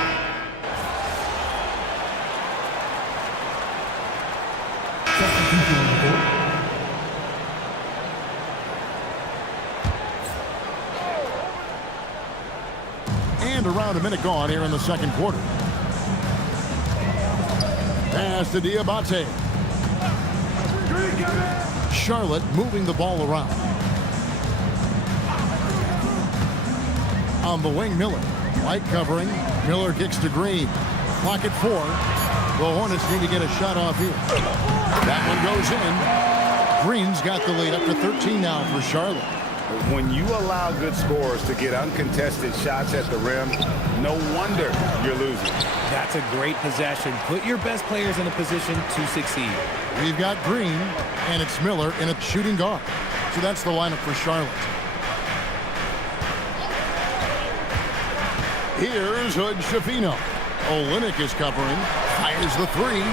And around a minute gone here in the second quarter. Pass to Diabate. Charlotte moving the ball around. On the wing, Miller. White covering. Miller kicks to Green. Clock at 4. The Hornets need to get a shot off here. That one goes in. Green's got the lead up to 13 now for Charlotte. When you allow good scorers to get uncontested shots at the rim, no wonder you're losing. That's a great possession. Put your best players in a position to succeed. We've got Green, and it's Miller in a shooting guard. So that's the lineup for Charlotte. Here's Hood Schifino. Olynyk is covering. Fires the 3.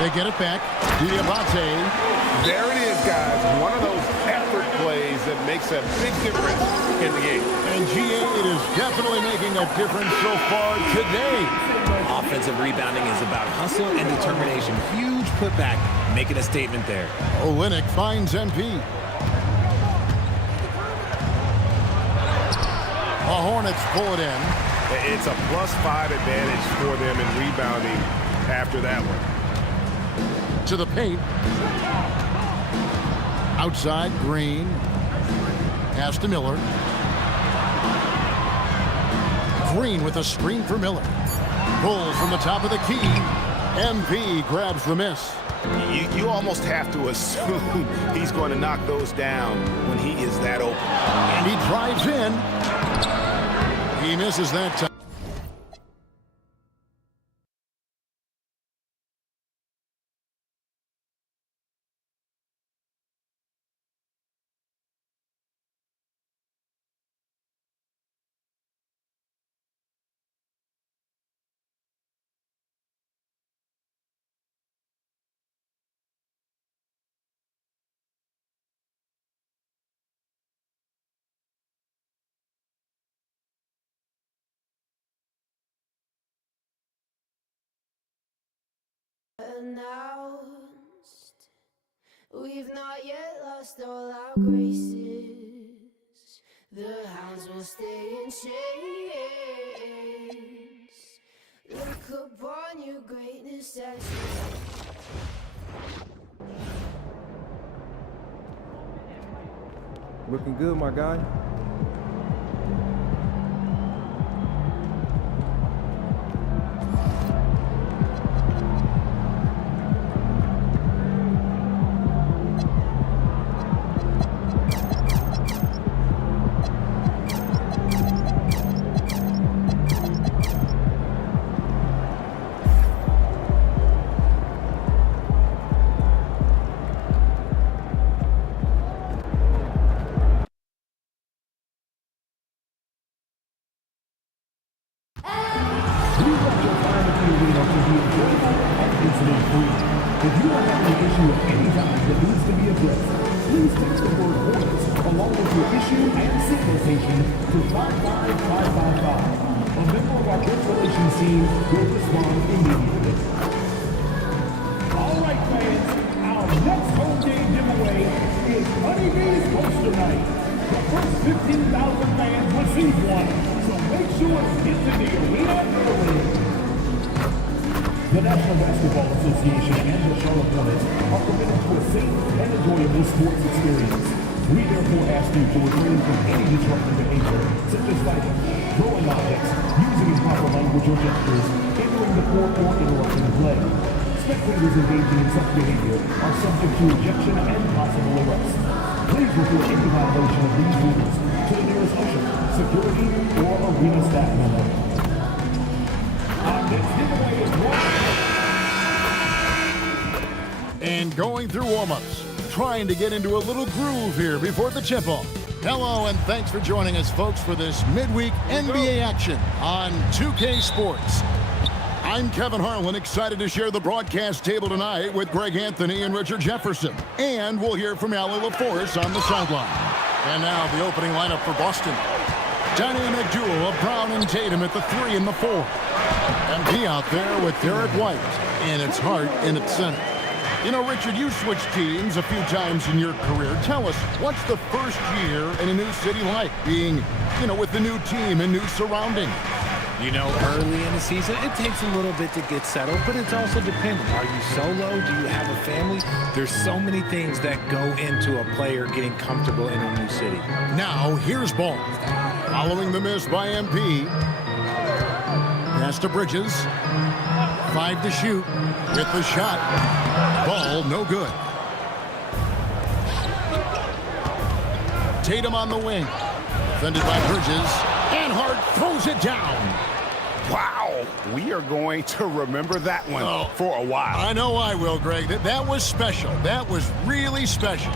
They get it back. Diabate. There it is, guys. One of those effort plays that makes a big difference in the game. And GA, it is definitely making a difference so far today. Offensive rebounding is about hustle and determination. Huge putback, making a statement there. Olynyk finds MP. The Hornets pull it in. It's a +5 advantage for them in rebounding after that one. To the paint. Outside, Green. Pass to Miller. Green with a screen for Miller. Pulls from the top of the key. MP grabs the miss. You almost have to assume he's going to knock those down when he is that open. And he drives in. He misses that time. Announced, we've not yet lost all our graces. The hounds will stay in chains. Look upon your greatness as Looking good, my guy. If you are having an issue of any kind that needs to be addressed, please text the word Hornets along with your issue and seat location to 55555. A member of our guest relations team will respond immediately. All right, fans, our next home game giveaway is Honeybee's Poster Night. The first 15,000 fans receive one, so make sure to get to the arena early. The National Basketball Association and the Charlotte Hornets are committed to a safe and enjoyable sports experience. We therefore ask you to refrain from any disruptive behavior, such as fighting, throwing objects, using improper language or gestures, entering the court, or interrupting play. Spectators engaging in such behavior are subject to ejection and possible arrest. Please report any violation of these rules to the nearest usher, security, or arena staff member. Our next giveaway is And going through warm-ups, trying to get into a little groove here before the tip-off. Hello, and thanks for joining us, folks, for this midweek NBA action on 2K Sports. I'm Kevin Harlan, excited to share the broadcast table tonight with Greg Anthony and Richard Jefferson. And we'll hear from Allie LaForce on the sideline. And now the opening lineup for Boston. Dynamic duo of Brown and Tatum at the 3 and the 4. MP out there with Derek White in its heart and its center. You know, Richard, you switched teams a few times in your career. Tell us, what's the first year in a new city like, being, with the new team and new surrounding? Early in the season, it takes a little bit to get settled, but it's also dependent. Are you solo? Do you have a family? There's so many things that go into a player getting comfortable in a new city. Now, here's ball. Following the miss by MP. Pass to Bridges. 5 to shoot with the shot. Ball no good. Tatum on the wing. Defended by Bridges. And Hart throws it down. Wow, we are going to remember that one for a while. I know I will, Greg. That was special. That was really special.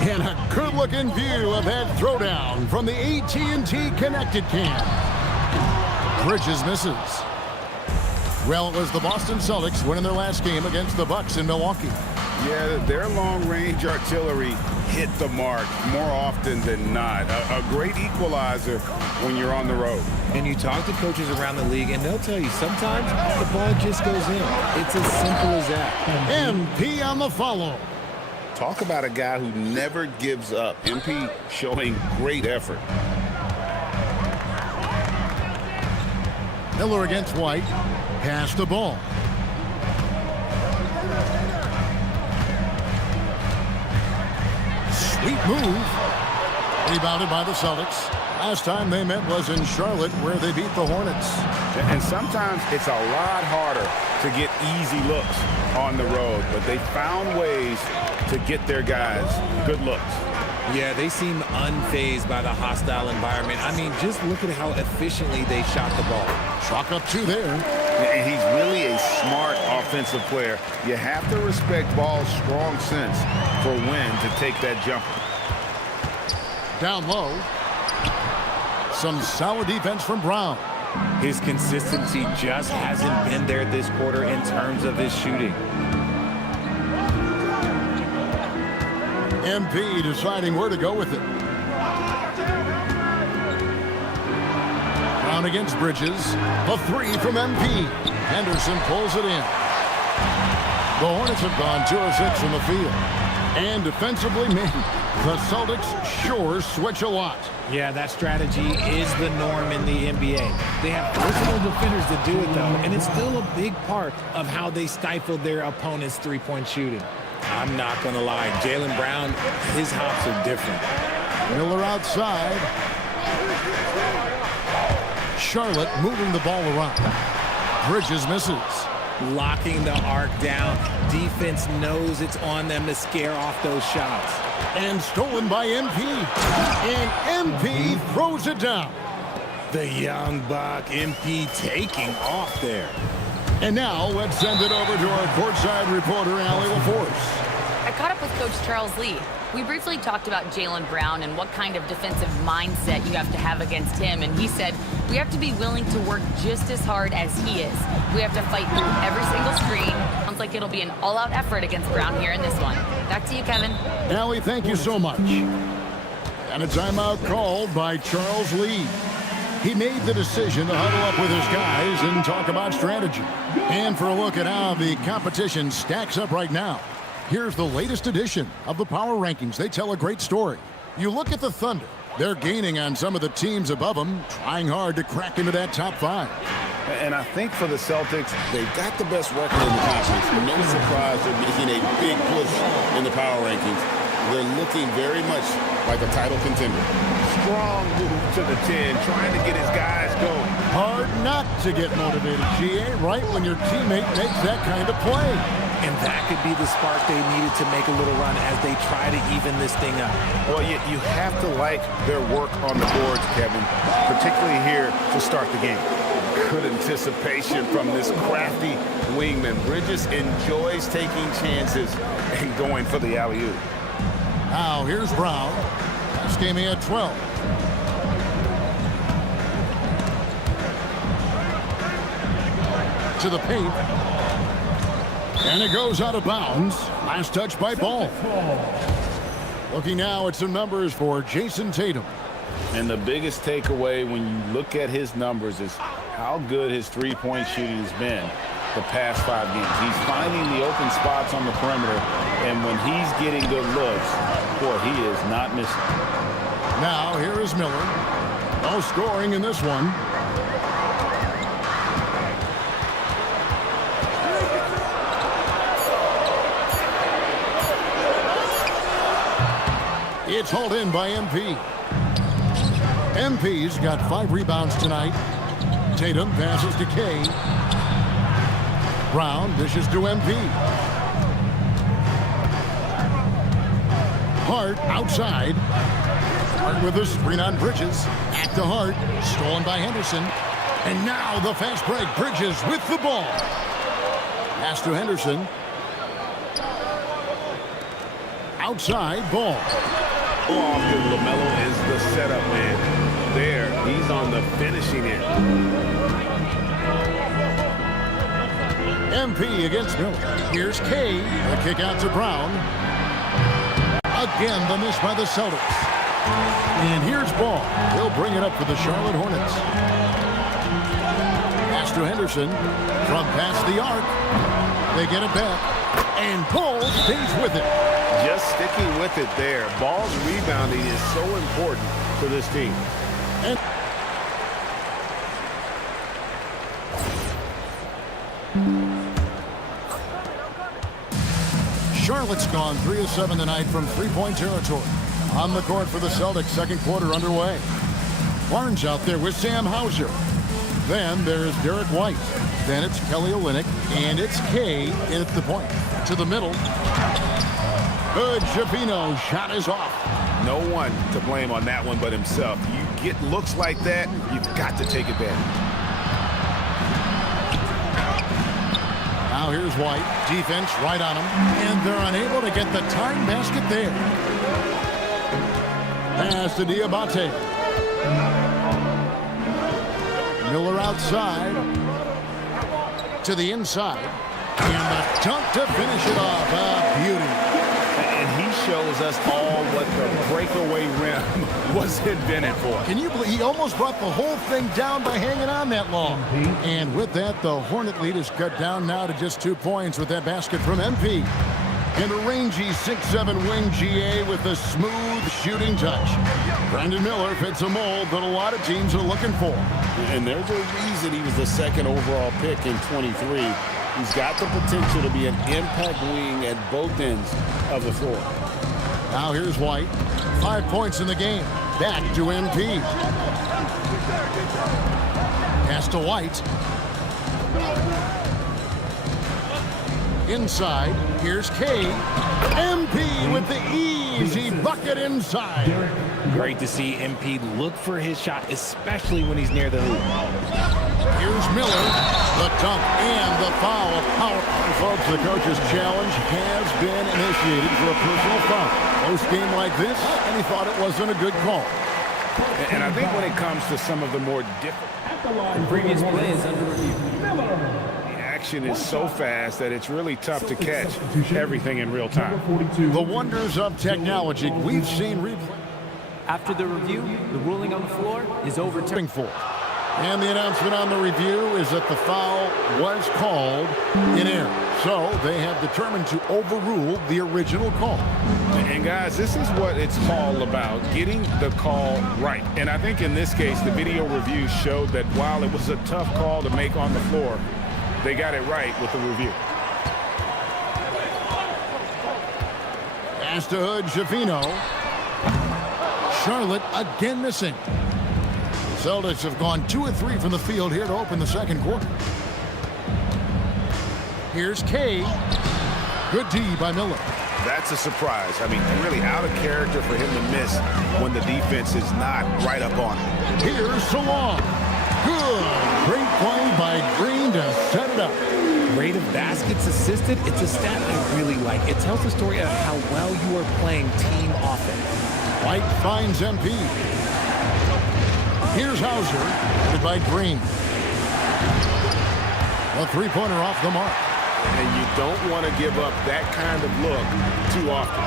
And a good-looking view of that throwdown from the AT&T Connected Cam. Bridges misses. Well, it was the Boston Celtics winning their last game against the Bucks in Milwaukee. Yeah, their long-range artillery hit the mark more often than not. A great equalizer when you're on the road. And you talk to coaches around the league, and they'll tell you sometimes the ball just goes in. It's as simple as that. MP on the follow. Talk about a guy who never gives up. MP showing great effort. Miller against White. Pass the ball. Sweet move. Rebounded by the Celtics. Last time they met was in Charlotte, where they beat the Hornets. And sometimes it's a lot harder to get easy looks on the road, but they found ways to get their guys good looks. Yeah, they seem unfazed by the hostile environment. I mean, just look at how efficiently they shot the ball. Chalk up 2 there. And he's really a smart offensive player. You have to respect Ball's strong sense for when to take that jumper. Down low. Some solid defense from Brown. His consistency just hasn't been there this quarter in terms of his shooting. MP deciding where to go with it. Brown against Bridges. A 3 from MP. Henderson pulls it in. The Hornets have gone 2 of 6 from the field. And defensively, man, the Celtics sure switch a lot. Yeah, that strategy is the norm in the NBA. They have personal defenders to do it, though, and it's still a big part of how they stifled their opponent's three-point shooting. I'm not going to lie. Jaylen Brown, his hops are different. Miller outside. Charlotte moving the ball around. Bridges misses. Locking the arc down. Defense knows it's on them to scare off those shots. And stolen by MP. And MP throws it down. The young buck, MP taking off there. And now let's send it over to our courtside reporter, Allie LaForce. I caught up with Coach Charles Lee. We briefly talked about Jaylen Brown and what kind of defensive mindset you have to have against him, and he said we have to be willing to work just as hard as he is. We have to fight through every single screen. Sounds like it'll be an all-out effort against Brown here in this one. Back to you, Kevin. Allie, thank you so much. And a timeout called by Charles Lee. He made the decision to huddle up with his guys and talk about strategy. And for a look at how the competition stacks up right now, here's the latest edition of the Power Rankings. They tell a great story. You look at the Thunder. They're gaining on some of the teams above them, trying hard to crack into that top 5. And I think for the Celtics, they've got the best record in the conference. No surprise they're making a big push in the Power Rankings. They're looking very much like a title contender. Strong move to the 10, trying to get his guys going. Hard not to get motivated, GA, right when your teammate makes that kind of play. And that could be the spark they needed to make a little run as they try to even this thing up. Well, you have to like their work on the boards, Kevin, particularly here to start the game. Good anticipation from this crafty wingman. Bridges enjoys taking chances and going for the alley-oop. Now here's Brown. Last game he had 12. To the paint. And it goes out of bounds. Last touch by Ball. Looking now at some numbers for Jason Tatum. And the biggest takeaway when you look at his numbers is how good his three-point shooting has been the past 5 games. He's finding the open spots on the perimeter, and when he's getting good looks, boy, he is not missing. Now here is Miller. No scoring in this one. It's hauled in by MP. MP's got 5 rebounds tonight. Tatum passes to K. Brown dishes to MP. Hart outside. Hart with a screen on Bridges. Back to Hart. Stolen by Henderson. And now the fast break. Bridges with the ball. Pass to Henderson. Outside Ball. Oh, good. LaMelo is the setup man. There, he's on the finishing end. MP against Miller. Here's K. The kick out to Brown. Again, the miss by the Celtics. And here's Ball. He'll bring it up for the Charlotte Hornets. Pass to Henderson. From past the arc. They get it back. And Ball stays with it. Just sticking with it there. Ball's rebounding is so important for this team. And Charlotte's gone 3 of 7 tonight from three-point territory. On the court for the Celtics, second quarter underway. Barnes out there with Sam Hauser. Then there's Derek White. Then it's Kelly Olynyk, and it's Kay in at the point. To the middle. Good Javino. Shot is off. No one to blame on that one but himself. You get looks like that, you've got to take advantage. Now here's White. Defense right on him. And they're unable to get the time basket there. Pass to Diabate. Miller outside. To the inside. And the dunk to finish it off. A beauty. And he shows us all what the breakaway rim was invented for. Can you believe he almost brought the whole thing down by hanging on that long? And with that, the Hornet lead is cut down now to just 2 points with that basket from MP. And a rangy 6'7" wing GA with a smooth shooting touch. Brandon Miller fits a mold that a lot of teams are looking for. And there's a reason he was the second overall pick in 23. He's got the potential to be an impact wing at both ends of the floor. Now here's White. 5 points in the game. Back to MP. Pass to White. Inside, here's Kay. MP with the easy bucket inside. Great to see MP look for his shot, especially when he's near the hoop. Here's Miller, the dunk and the foul. Folks, the coach's challenge has been initiated for a personal foul. Close game like this, and he thought it wasn't a good call. And I think when it comes to some of the more different... The previous play is under review. Action is so fast that it's really tough to catch everything in real time. The wonders of technology. We've seen replay. After the review, the ruling on the floor is overturned. And the announcement on the review is that the foul was called in error. So they have determined to overrule the original call. And guys, this is what it's all about, getting the call right. And I think in this case, the video review showed that while it was a tough call to make on the floor, they got it right with the review. Pass to Hood, Javino. Charlotte again missing. Celtics have gone 2 of 3 from the field here to open the second quarter. Here's Kay. Good D by Miller. That's a surprise. I mean, really out of character for him to miss when the defense is not right up on him. Here's Salon. Good. Great play by Green to set it up. Rate of baskets assisted, it's a stat I really like. It tells the story of how well you are playing team offense. White finds MP. Here's Hauser, headed by Green. A three-pointer off the mark. And you don't want to give up that kind of look too often.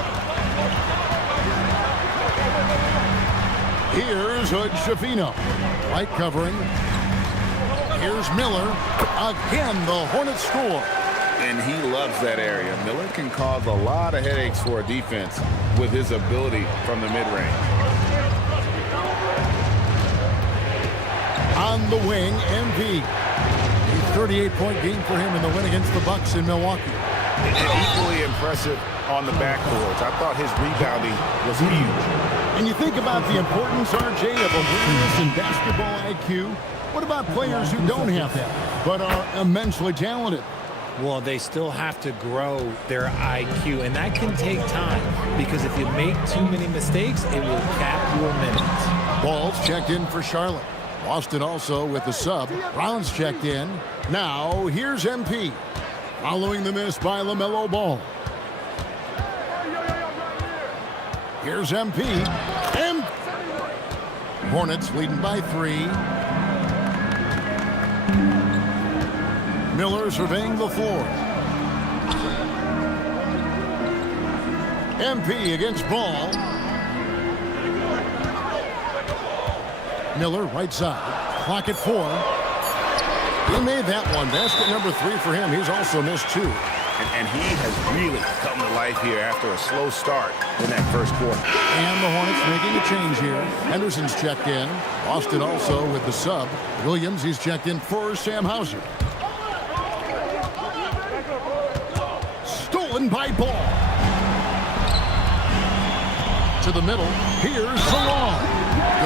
Here's Hood Schifino. White covering. Here's Miller. Again, the Hornets score. And he loves that area. Miller can cause a lot of headaches for a defense with his ability from the mid-range. On the wing, MP. A 38-point game for him in the win against the Bucks in Milwaukee. And equally impressive on the backboards. I thought his rebounding was huge. And you think about the importance, RJ, of awareness and basketball IQ. What about players who don't have that, but are immensely talented? Well, they still have to grow their IQ, and that can take time because if you make too many mistakes, it will cap your minutes. Ball's checked in for Charlotte. Boston also with the sub. Brown's checked in. Now, here's MP. Following the miss by LaMelo Ball. Here's MP. Hornets leading by 3. Miller surveying the floor. MP against Ball. Miller, right side. Clock at 4. He made that one. Basket number 3 for him. He's also missed 2. And he has really come to life here after a slow start in that first quarter. And the Hornets making a change here. Henderson's checked in. Boston also with the sub. Williams, he's checked in for Sam Hauser. Stolen by Ball. To the middle. Here's Salon.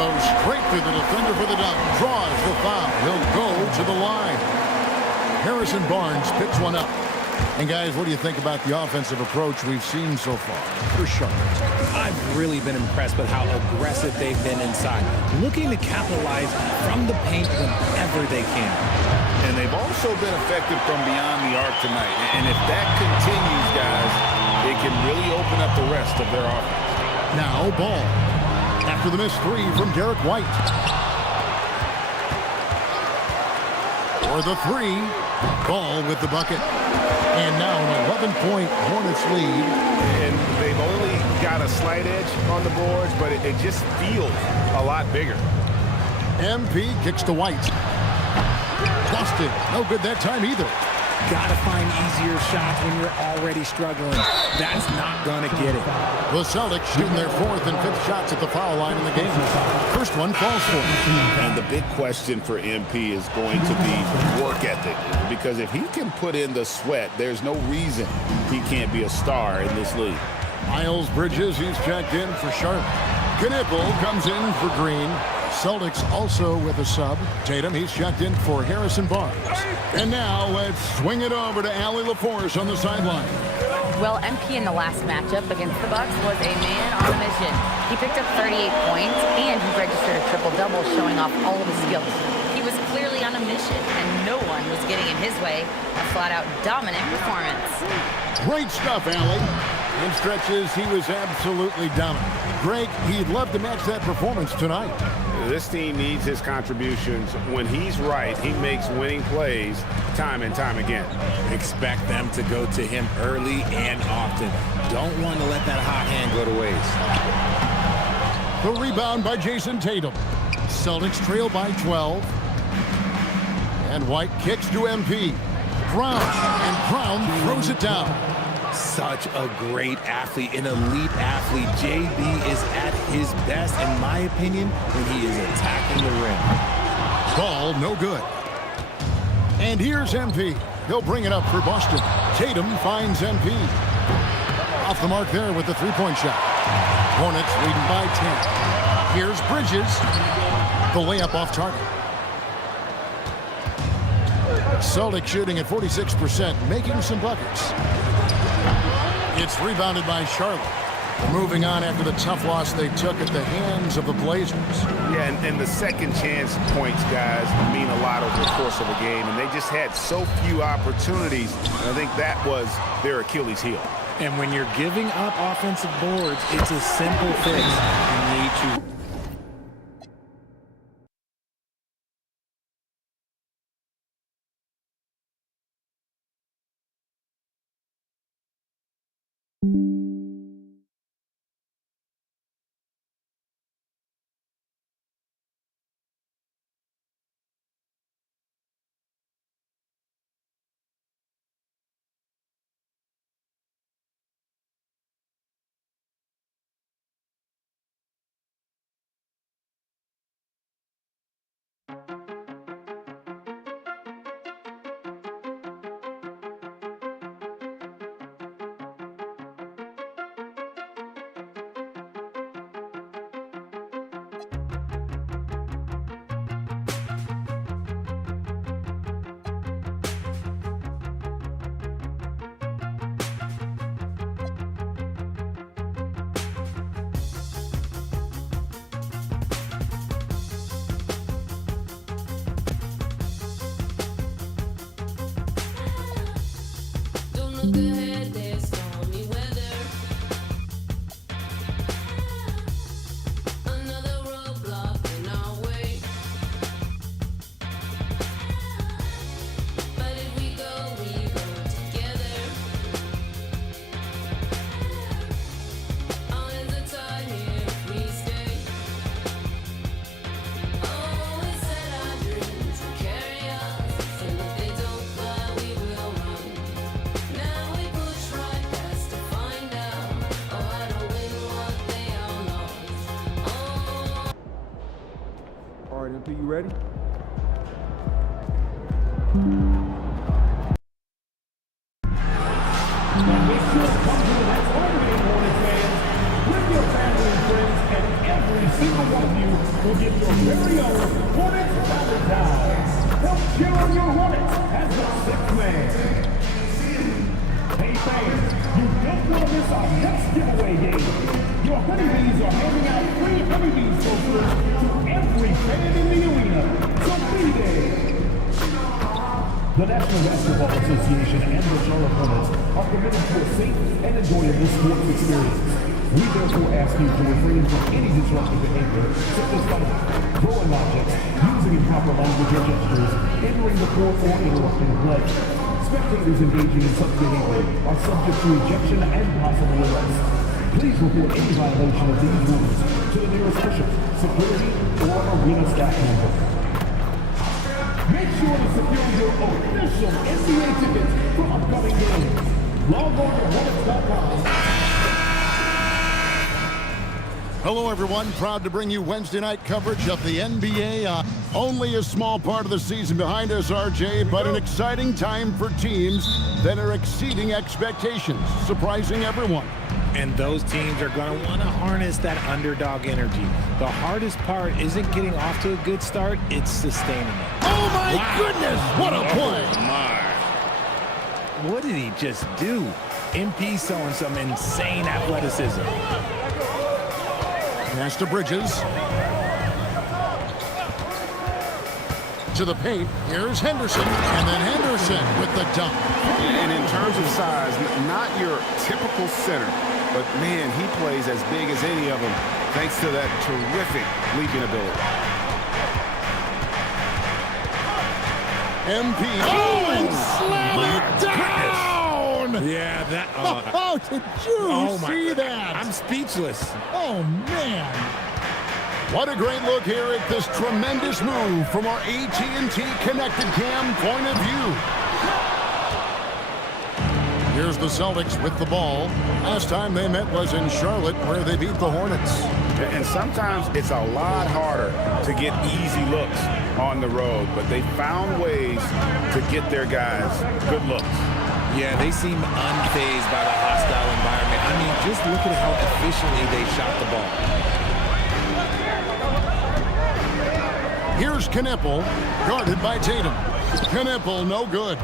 goes straight through the defender for the dunk. Draws the foul. He'll go to the line. Harrison Barnes picks one up. And guys, what do you think about the offensive approach we've seen so far for Charlotte? I've really been impressed with how aggressive they've been inside, looking to capitalize from the paint whenever they can. And they've also been effective from beyond the arc tonight. And if that continues, guys, they can really open up the rest of their offense. Now Ball. After the missed three from Derek White. For the three. Ball with the bucket. And now an 11-point Hornets lead. And they've only got a slight edge on the boards, but it just feels a lot bigger. MP kicks to White. Busted. No good that time either. Gotta find easier shots when you're already struggling. That's not gonna get it. The Celtics shooting their fourth and fifth shots at the foul line in the game. First one falls for him. And the big question for MP is going to be work ethic. Because if he can put in the sweat, there's no reason he can't be a star in this league. Miles Bridges, he's checked in for Charlotte. Knipple comes in for Green. Celtics also with a sub. Tatum, he's checked in for Harrison Barnes. And now let's swing it over to Allie LaForce on the sideline. Well, MP in the last matchup against the Bucks was a man on a mission. He picked up 38 points, and he registered a triple-double, showing off all of his skills. He was clearly on a mission, and no one was getting in his way. A flat-out dominant performance. Great stuff, Allie. In stretches, he was absolutely dominant. Greg, he'd love to match that performance tonight. This team needs his contributions. When he's right, he makes winning plays time and time again. Expect them to go to him early and often. Don't want to let that hot hand go to waste. The rebound by Jason Tatum. Celtics trail by 12. And White kicks to MP. Brown, and Brown throws it down. Such a great athlete, an elite athlete. JB is at his best, in my opinion, when he is attacking the rim. Ball, no good. And here's MP. He'll bring it up for Boston. Tatum finds MP. Off the mark there with the three-point shot. Hornets leading by 10. Here's Bridges. The layup off target. Celtics shooting at 46%, making some buckets. It's rebounded by Charlotte. Moving on after the tough loss they took at the hands of the Blazers. Yeah, and the second chance points, guys, mean a lot over the course of a game, and they just had so few opportunities, and I think that was their Achilles heel. And when you're giving up offensive boards, it's a simple fix. You need to... Look ahead, there's stormy weather. Another roadblock in our way. But if we go together. Our hands are tied here if we stay. Always said our dreams will carry us, and if they don't fly, we will run. Now we push right past to find out, how to win what they all lost. All right, MP, you ready? With your family and friends and every single one of you will get your very own Hornets Rapid Time. Help cheer on your Hornets as the sixth man. Hey fans, you don't want to miss our next giveaway game. Your honeybees are handing out free honeybees posters to every fan in the arena. So be there. The National Basketball Association and the Charlotte Hornets are committed to a safe and enjoyable sports experience. We therefore ask you to refrain from any disruptive behavior, such as fighting, throwing objects, using improper language or gestures, entering the court, or interrupting play. Spectators engaging in such behavior are subject to ejection and possible arrest. Please report any violation of these rules to the nearest bishop, security, or arena staff member. Make sure to secure your official NBA tickets for upcoming games. Log on to Hornets.com. Hello, everyone. Proud to bring you Wednesday night coverage of the NBA. Only a small part of the season behind us, RJ, but an exciting time for teams that are exceeding expectations, surprising everyone. And those teams are going to want to harness that underdog energy. The hardest part isn't getting off to a good start, it's sustaining it. Oh, my goodness, what a play. What did he just do? MP showing some insane athleticism. Pass to Bridges. To the paint, here's Henderson. And then Henderson with the dunk. And in terms of size, not your typical center, but man, he plays as big as any of them thanks to that terrific leaping ability. MP. Oh, and slam it down! Yeah, that... Oh, did you see that? I'm speechless. Oh, man. What a great look here at this tremendous move from our AT&T Connected Cam point of view. Here's the Celtics with the ball. Last time they met was in Charlotte, where they beat the Hornets. And sometimes it's a lot harder to get easy looks on the road, but they found ways to get their guys good looks. Yeah, they seem unfazed by the hostile environment. I mean, just look at how efficiently they shot the ball. Here's Knipple, guarded by Tatum. Knipple, no good.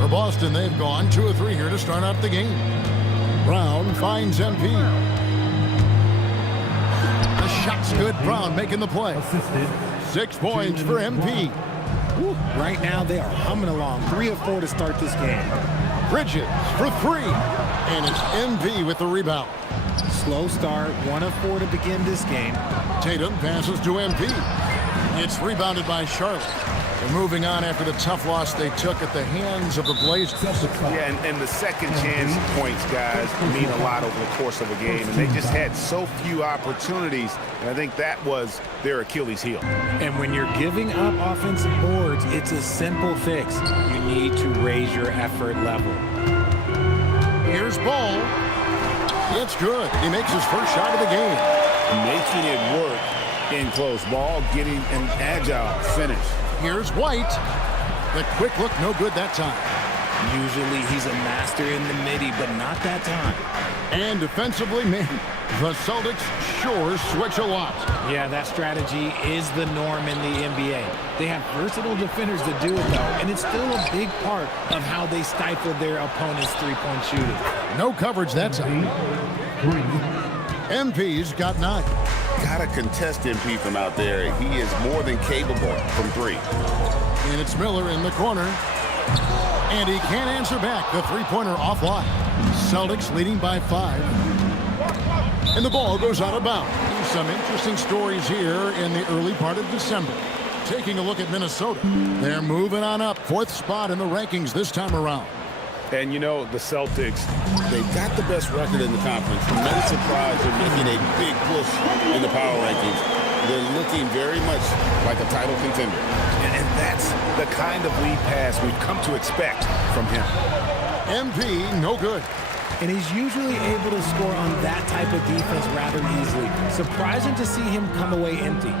For Boston, they've gone 2 of 3 here to start out the game. Brown finds MP. The shot's good. Brown making the play. 6 points for MP. Woo. Right now, they are humming along. 3 of 4 to start this game. Bridges for 3. And it's MP with the rebound. Slow start, 1 of 4 to begin this game. Tatum passes to MP. It's rebounded by Charlotte. They're moving on after the tough loss they took at the hands of the Blazers. Yeah, and the second chance points, guys, mean a lot over the course of a game. And they just had so few opportunities, and I think that was their Achilles heel. And when you're giving up offensive boards, it's a simple fix. You need to raise your effort level. Here's Ball. It's good. He makes his first shot of the game. Making it work in close ball, getting an agile finish. Here's White. The quick look, no good that time. Usually he's a master in the midi, but not that time. And defensively, man, the Celtics sure switch a lot. Yeah, that strategy is the norm in the NBA. They have versatile defenders to do it, though, and it's still a big part of how they stifle their opponent's three-point shooting. No coverage that time. MP's got 9. Got to contest MP from out there. He is more than capable from 3. And it's Miller in the corner. And he can't answer back. The three-pointer offline. Celtics leading by 5. And the ball goes out of bounds. Some interesting stories here in the early part of December. Taking a look at Minnesota. They're moving on up. 4th spot in the rankings this time around. And you know, the Celtics, they've got the best record in the conference. I'm not surprised they're making a big push in the power rankings. They're looking very much like a title contender. And that's the kind of lead pass we've come to expect from him. MP, no good. And he's usually able to score on that type of defense rather easily. Surprising to see him come away empty.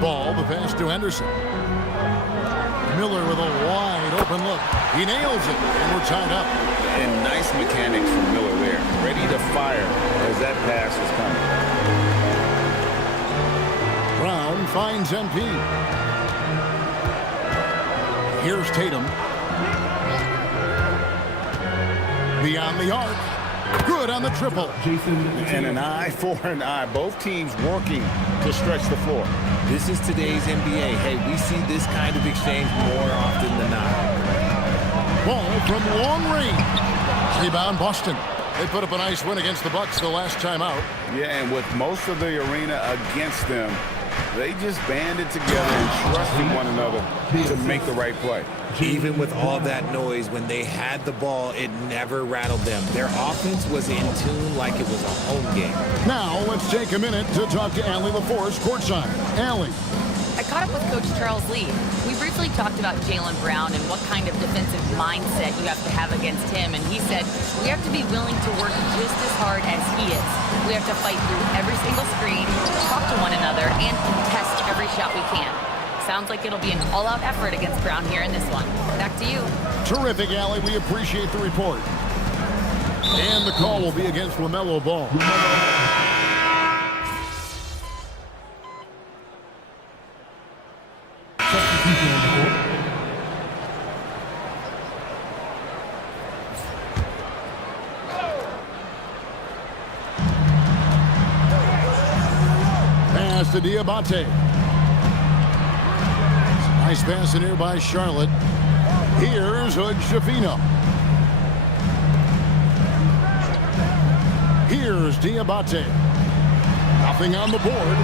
Ball, the pass to Henderson. Miller with a wide open look. He nails it, and we're tied up. And nice mechanics from Miller there. Ready to fire as that pass is coming. Brown finds MP. Here's Tatum. Beyond the arc. Good on the triple. And an eye for an eye. Both teams working to stretch the floor. This is today's NBA. Hey, we see this kind of exchange more often than not. Ball from long range. Rebound Boston. They put up a nice win against the Bucks the last time out. Yeah, and with most of the arena against them, they just banded together and trusted one another to make the right play. Even with all that noise, when they had the ball, it never rattled them. Their offense was in tune like it was a home game. Now, let's take a minute to talk to Allie LaForce courtside. Allie. I caught up with Coach Charles Lee. We briefly talked about Jaylen Brown and what kind of defensive mindset you have to have against him, and he said, we have to be willing to work just as hard as he is. We have to fight through every single screen, talk to one another, and test every shot we can. Sounds like it'll be an all-out effort against Brown here in this one. Back to you. Terrific, Allie. We appreciate the report. And the call will be against LaMelo Ball. Pass to Diabate. Nice pass in here by Charlotte. Here's Hood Schifino. Here's Diabate. Nothing on the board.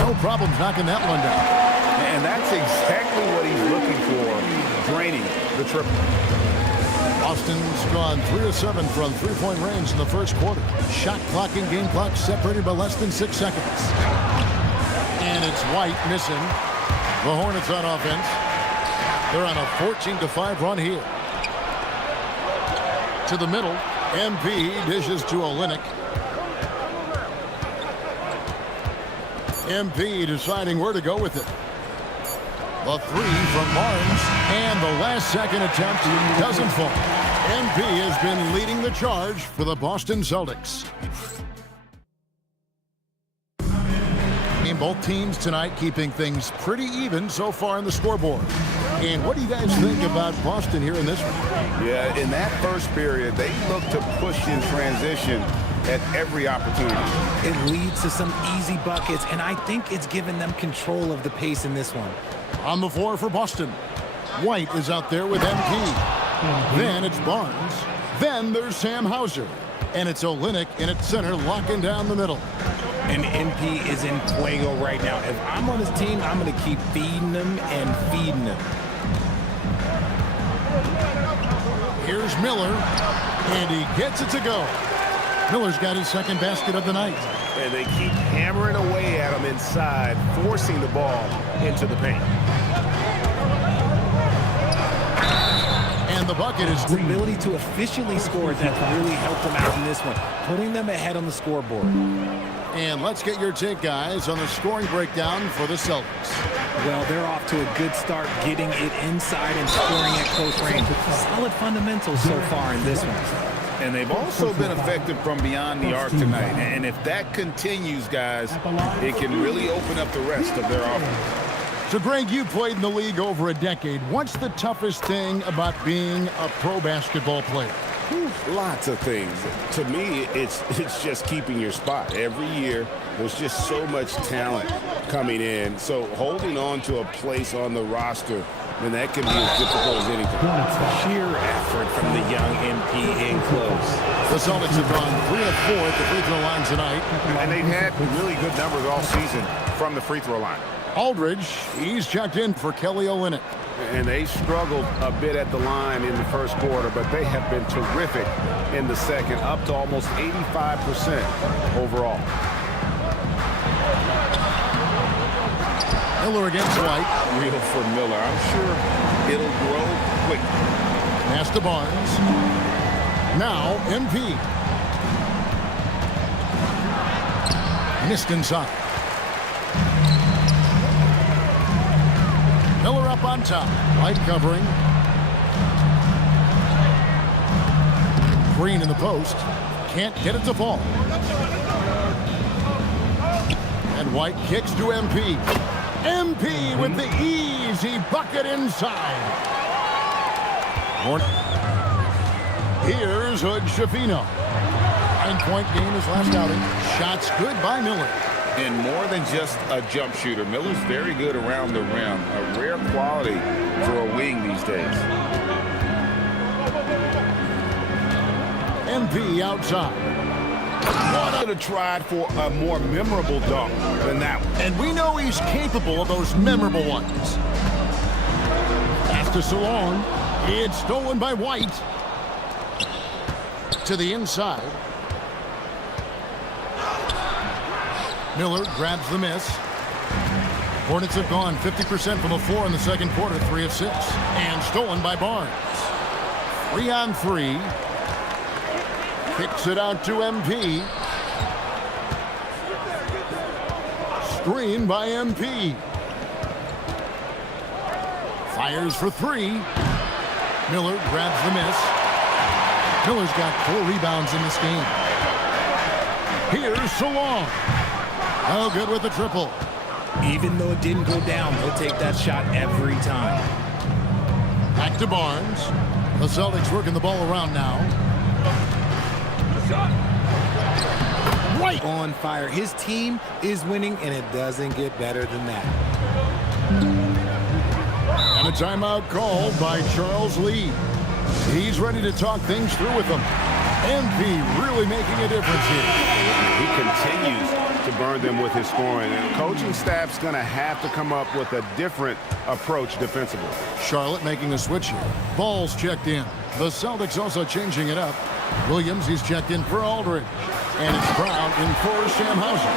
No problems knocking that one down. And that's exactly what he's looking for, draining the triple. Boston's gone 3 of 7 from three-point range in the first quarter. Shot clock and game clock separated by less than 6 seconds. And it's White missing. The Hornets on offense. They're on a 14-5 run here. To the middle. MP dishes to Olynyk. MP deciding where to go with it. The three from Barnes. And the last second attempt doesn't fall. MP has been leading the charge for the Boston Celtics. Both teams tonight keeping things pretty even so far in the scoreboard. And what do you guys think about Boston here in this one? Yeah, in that first period, they looked to push in transition at every opportunity. It leads to some easy buckets, and I think it's given them control of the pace in this one. On the floor for Boston. White is out there with MP. Then it's Barnes. Then there's Sam Hauser. And it's Olynyk in at center, locking down the middle. And MP is in fuego right now. If I'm on his team, I'm going to keep feeding him and feeding him. Here's Miller, and he gets it to go. Miller's got his second basket of the night. And they keep hammering away at him inside, forcing the ball into the paint. And the bucket is the ability to efficiently score that's really helped them out in this one, putting them ahead on the scoreboard. And let's get your take, guys, on the scoring breakdown for the Celtics. Well, they're off to a good start getting it inside and scoring at close range. Solid fundamentals so far in this one. And they've also been effective from beyond the arc tonight. And if that continues, guys, it can really open up the rest of their offense. So, Greg, you played in the league over a decade. What's the toughest thing about being a pro basketball player? Lots of things. To me, it's just keeping your spot. Every year, there's just so much talent coming in. So holding on to a place on the roster, and that can be as difficult as anything. Sheer effort from the young MP in close. The Celtics have gone 3 of 4 at the free throw line tonight. And they've had really good numbers all season from the free throw line. Aldridge, he's checked in for Kelly Olynyk. And they struggled a bit at the line in the first quarter, but they have been terrific in the second, up to almost 85% overall. Miller against White. Real for Miller. I'm sure it'll grow quick. Pass to Barnes. Now MP. Missed inside. Miller up on top. White covering. the post. Can't get it to fall. And White kicks to MP. MP with the easy bucket inside. Here's Hood Schifino. 9-point game his last outing. Shots good by Miller. And more than just a jump shooter, Miller's very good around the rim. A rare quality for a wing these days. MP outside. Could have tried for a more memorable dunk than that one. And we know he's capable of those memorable ones. Pass to Salon. It's stolen by White. To the inside. Miller grabs the miss. Hornets have gone 50% from the floor in the second quarter, 3 of 6. And stolen by Barnes. 3-on-3. Kicks it out to MP. Screen by MP. Fires for 3. Miller grabs the miss. Miller's got 4 rebounds in this game. Here's Salon. Oh, good with the triple. Even though it didn't go down, he'll take that shot every time. Back to Barnes. The Celtics working the ball around now. Right on fire. His team is winning, and it doesn't get better than that. And a timeout called by Charles Lee. He's ready to talk things through with them. MP really making a difference here. He continues to burn them with his scoring, and the coaching staff's going to have to come up with a different approach defensively. Charlotte making a switch here. Ball's checked in. The Celtics also changing it up. Williams, he's checked in for Aldridge. And it's Brown in for Sam Hauser.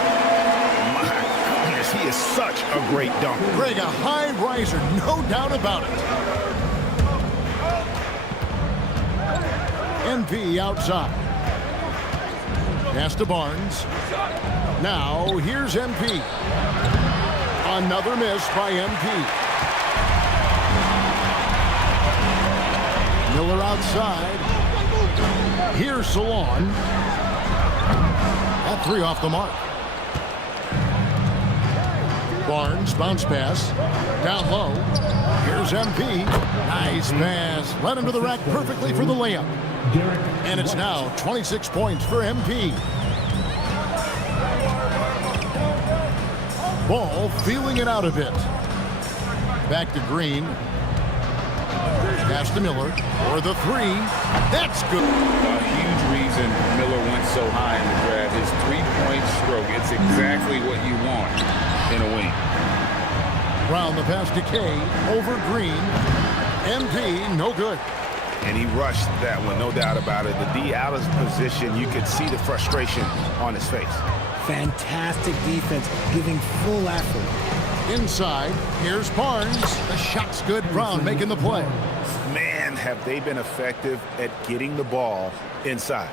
My goodness, he is such a great dunker. Greg, a high riser, no doubt about it. MP outside. Pass to Barnes. Now, here's MP. Another miss by MP. Miller outside. Here's Salon. That 3 off the mark. Barnes, bounce pass. Down low. Here's MP. Nice pass. Led him to the rack perfectly for the layup. And it's now 26 points for MP. Ball feeling it out a bit. Back to Green. Pass to Miller for the 3. That's good. A huge reason Miller went so high in the draft. His three-point stroke. It's exactly what you want in a wing. Brown the pass to Kay over Green. MP no good. And he rushed that one, no doubt about it. The D out of position, you could see the frustration on his face. Fantastic defense, giving full effort. Inside, here's Barnes. The shot's good. Brown making the play. Man, have they been effective at getting the ball inside.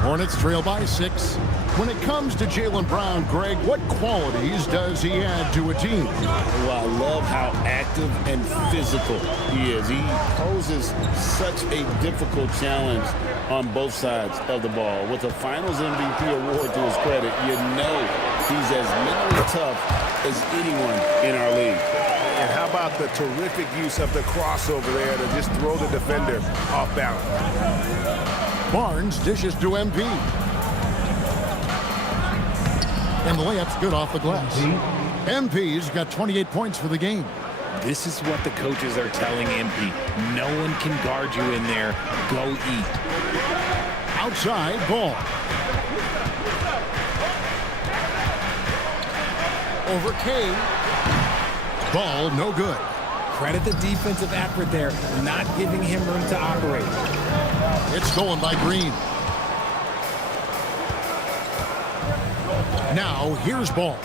Hornets trail by 6. When it comes to Jaylen Brown, Greg, what qualities does he add to a team? Well, I love how active and physical he is. He poses such a difficult challenge on both sides of the ball. With a Finals MVP award to his credit, you know he's as mentally tough as anyone in our league. And how about the terrific use of the crossover there to just throw the defender off balance? Barnes dishes to MP. And the layup's good off the glass. MP's got 28 points for the game. This is what the coaches are telling MP. No one can guard you in there. Go eat. Outside, Ball. Over Kay. Ball, no good. Credit the defensive effort there, not giving him room to operate. It's stolen by Green. Now, here's Ball.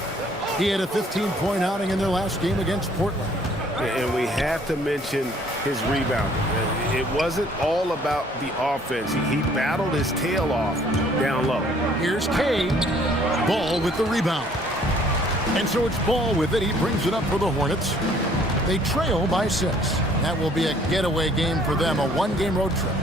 He had a 15-point outing in their last game against Portland. And we have to mention his rebounding. It wasn't all about the offense. He battled his tail off down low. Here's Kay. Ball with the rebound. And so it's Ball with it. He brings it up for the Hornets. They trail by 6. That will be a getaway game for them, a one-game road trip.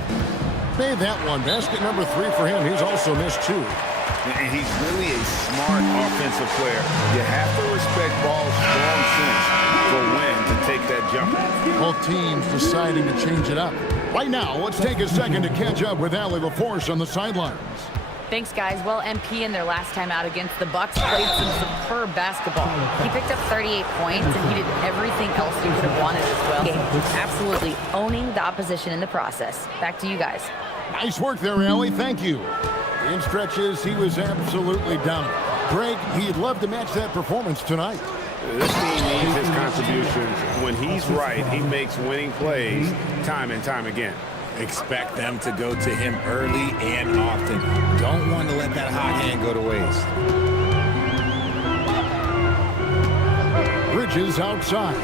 made that one. Basket number 3 for him. He's also missed 2. And he's really a smart offensive player. You have to respect Ball's strong sense for when to take that jumper. Both teams deciding to change it up. Right now, let's take a second to catch up with Allie LaForce on the sidelines. Thanks, guys. Well, MP in their last time out against the Bucks played some superb basketball. He picked up 38 points, and he did everything else you could have wanted as well. Absolutely owning the opposition in the process. Back to you guys. Nice work there, Allie. Thank you. In stretches, he was absolutely dominant. Greg, he'd love to match that performance tonight. This team needs his contributions. When he's right, he makes winning plays time and time again. Expect them to go to him early and often. Don't want to let that hot hand go to waste. Bridges outside.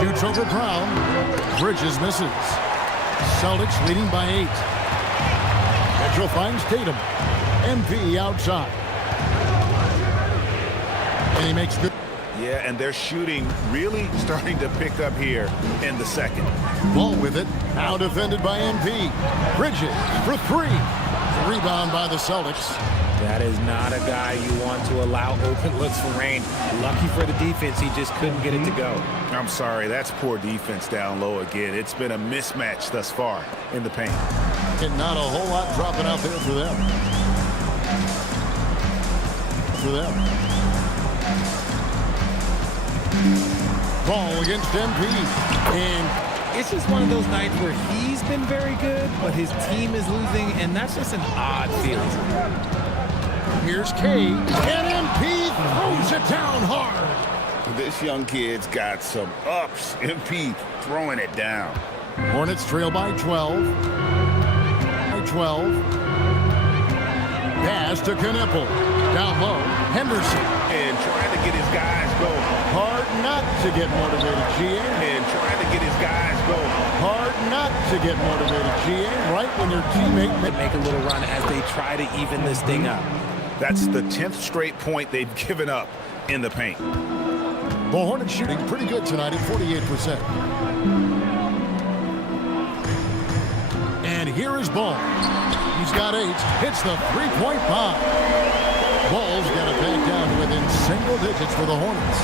Shoots over Brown. Bridges misses. Celtics leading by 8. Mitchell finds Tatum. MP outside. And he makes good. Yeah, and their shooting really starting to pick up here in the second. Ball with it. Now defended by MP. Bridges for 3. Rebound by the Celtics. That is not a guy you want to allow open looks for Rain. Lucky for the defense, he just couldn't get it to go. I'm sorry, that's poor defense down low again. It's been a mismatch thus far in the paint. And not a whole lot dropping out there for them. Ball against MP. And it's just one of those nights where he's been very good, but his team is losing, and that's just an odd feeling. Here's K. And MP throws it down hard. This young kid's got some ups. MP throwing it down. Hornets trail by 12. Pass to Knippel. Down low. Henderson. And trying to get his guys going. Hard not to get motivated, GA. And trying to get his guys going. Hard not to get motivated, GA. Right when your teammate make a little run as they try to even this thing up. That's the 10th straight point they've given up in the paint. The Hornets shooting pretty good tonight at 48%. And here is Ball. He's got 8. Hits the three-point bomb. Ball's got it back down to within single digits for the Hornets.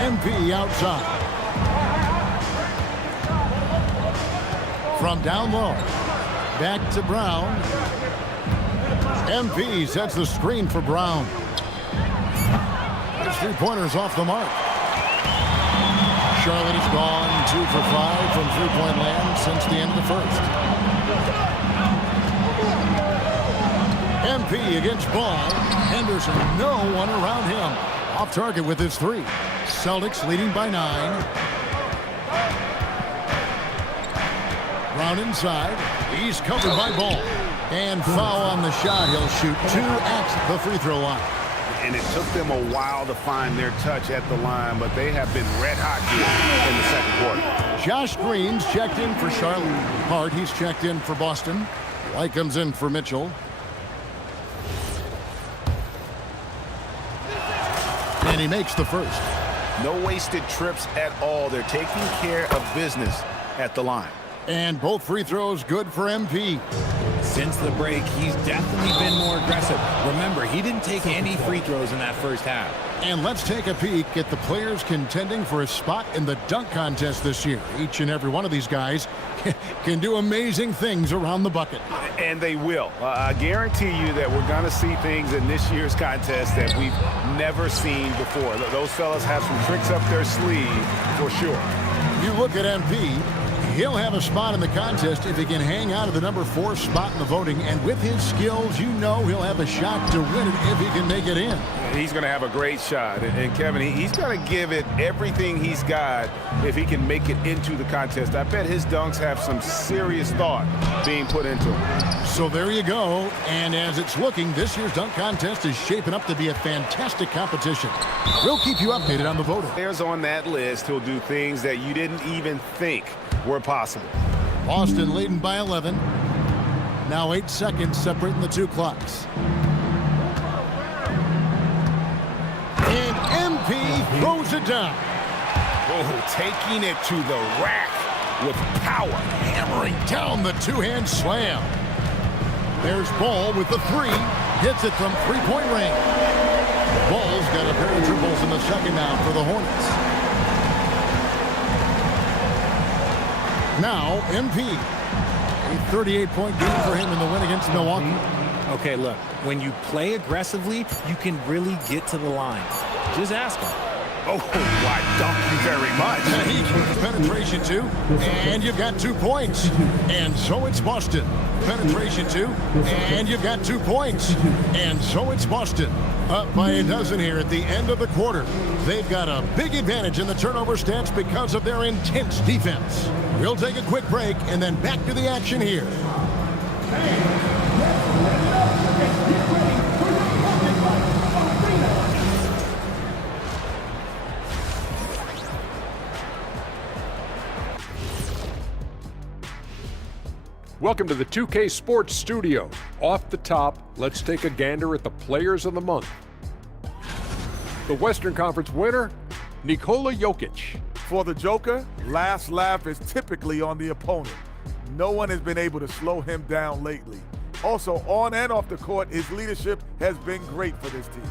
MP outside. From down low. Back to Brown. MP sets the screen for Brown. His three-pointer's off the mark. Charlotte has gone 2 for 5 from three-point land since the end of the first. MP against Ball. Henderson, no one around him. Off target with his 3. Celtics leading by 9. Brown inside. He's covered by Ball. And foul on the shot. He'll shoot 2 at the free throw line. And it took them a while to find their touch at the line, but they have been red hot here in the second quarter. Josh Green's checked in for Charlotte. Hart, he's checked in for Boston. White comes in for Mitchell. And he makes the first. No wasted trips at all. They're taking care of business at the line. And both free throws good for MP. Since the break, he's definitely been more aggressive. Remember, he didn't take any free throws in that first half. And let's take a peek at the players contending for a spot in the dunk contest this year. Each and every one of these guys can do amazing things around the bucket. And they will. I guarantee you that we're going to see things in this year's contest that we've never seen before. Those fellas have some tricks up their sleeve for sure. You look at MP. He'll have a spot in the contest if he can hang out at the number 4 spot in the voting. And with his skills, you know he'll have a shot to win it if he can make it in. He's going to have a great shot. And Kevin, he's going to give it everything he's got if he can make it into the contest. I bet his dunks have some serious thought being put into them. So there you go. And as it's looking, this year's dunk contest is shaping up to be a fantastic competition. We'll keep you updated on the voting. Players on that list who'll do things that you didn't even think were possible. Boston leading by 11. Now 8 seconds separating the 2 clocks. And MP throws it down. Oh, taking it to the rack with power. Hammering down the two-hand slam. There's Ball with the three. Hits it from three-point range. Ball's got a pair of triples in the second half for the Hornets. Now, MP. A 38-point game for him in the win against Milwaukee. Okay, look, when you play aggressively, you can really get to the line. Just ask him. Oh, why, thank you very much. He gets penetration two, and you've got 2 points. And so it's Boston. Penetration two, and you've got 2 points. And so it's Boston. Up by a dozen here at the end of the quarter. They've got a big advantage in the turnover stats because of their intense defense. We'll take a quick break and then back to the action here. Welcome to the 2K Sports Studio. Off the top, let's take a gander at the Players of the Month. The Western Conference winner, Nikola Jokic. For the Joker, last laugh is typically on the opponent. No one has been able to slow him down lately. Also, on and off the court, his leadership has been great for this team.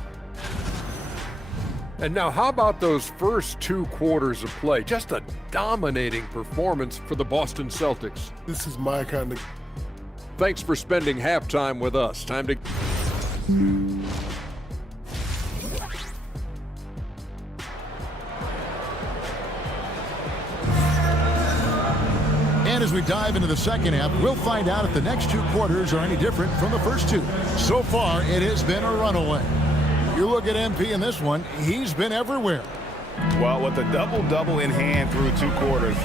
And now, how about those first 2 quarters of play? Just a dominating performance for the Boston Celtics. This is my kind of... Thanks for spending halftime with us. Time to... And as we dive into the second half, we'll find out if the next 2 quarters are any different from the first 2. So far, it has been a runaway. You look at MP in this one, he's been everywhere. Well, with a double-double in hand through 2 quarters,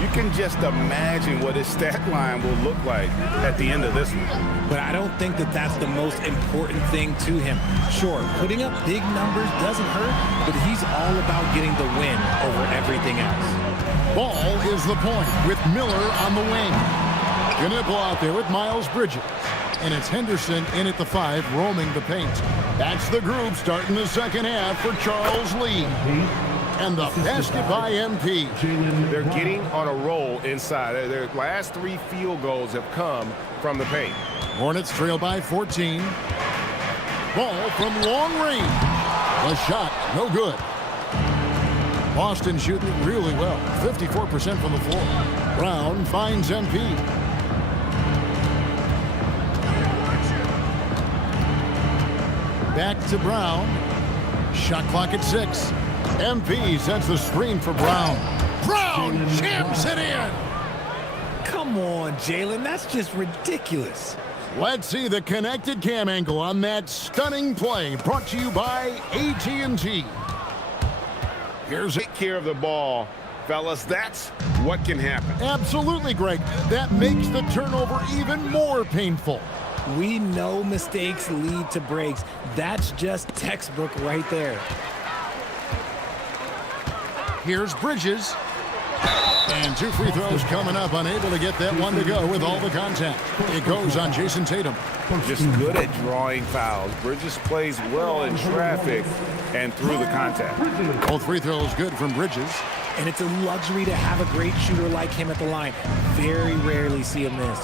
you can just imagine what his stat line will look like at the end of this one. But I don't think that that's the most important thing to him. Sure, putting up big numbers doesn't hurt, but he's all about getting the win over everything else. Ball is the point with Miller on the wing. Knipple out there with Miles Bridges. And it's Henderson in at the 5, roaming the paint. That's the group starting the second half for Charles Lee. And the basket by MP. They're getting on a roll inside. Their last 3 field goals have come from the paint. Hornets trail by 14. Ball from long range. The shot, no good. Boston shooting really well. 54% from the floor. Brown finds MP. Back to Brown. Shot clock at 6. MP sends the screen for Brown. Brown jams it in. Come on, Jalen. That's just ridiculous. Let's see the connected cam angle on that stunning play. Brought to you by AT&T. Here's Take care of the ball, fellas. That's what can happen. Absolutely, Greg. That makes the turnover even more painful. We know mistakes lead to breaks. That's just textbook right there. Here's Bridges. And 2 free throws coming up. Unable to get that one to go with all the contact. It goes on Jason Tatum. Just good at drawing fouls. Bridges plays well in traffic and through the contact. Both free throws good from Bridges. And it's a luxury to have a great shooter like him at the line. Very rarely see him miss.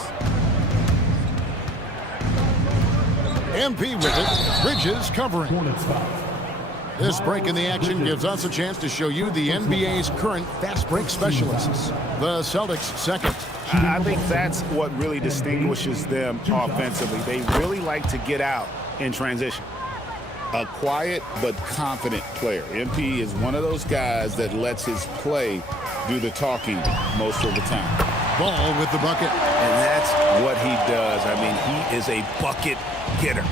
MP with it. Bridges covering. This break in the action gives us a chance to show you the NBA's current fast break specialists. The Celtics second. I think that's what really distinguishes them offensively. They really like to get out in transition. A quiet but confident player. MP is one of those guys that lets his play do the talking most of the time. Ball with the bucket. And that's what he does. I mean, he is a bucket getter.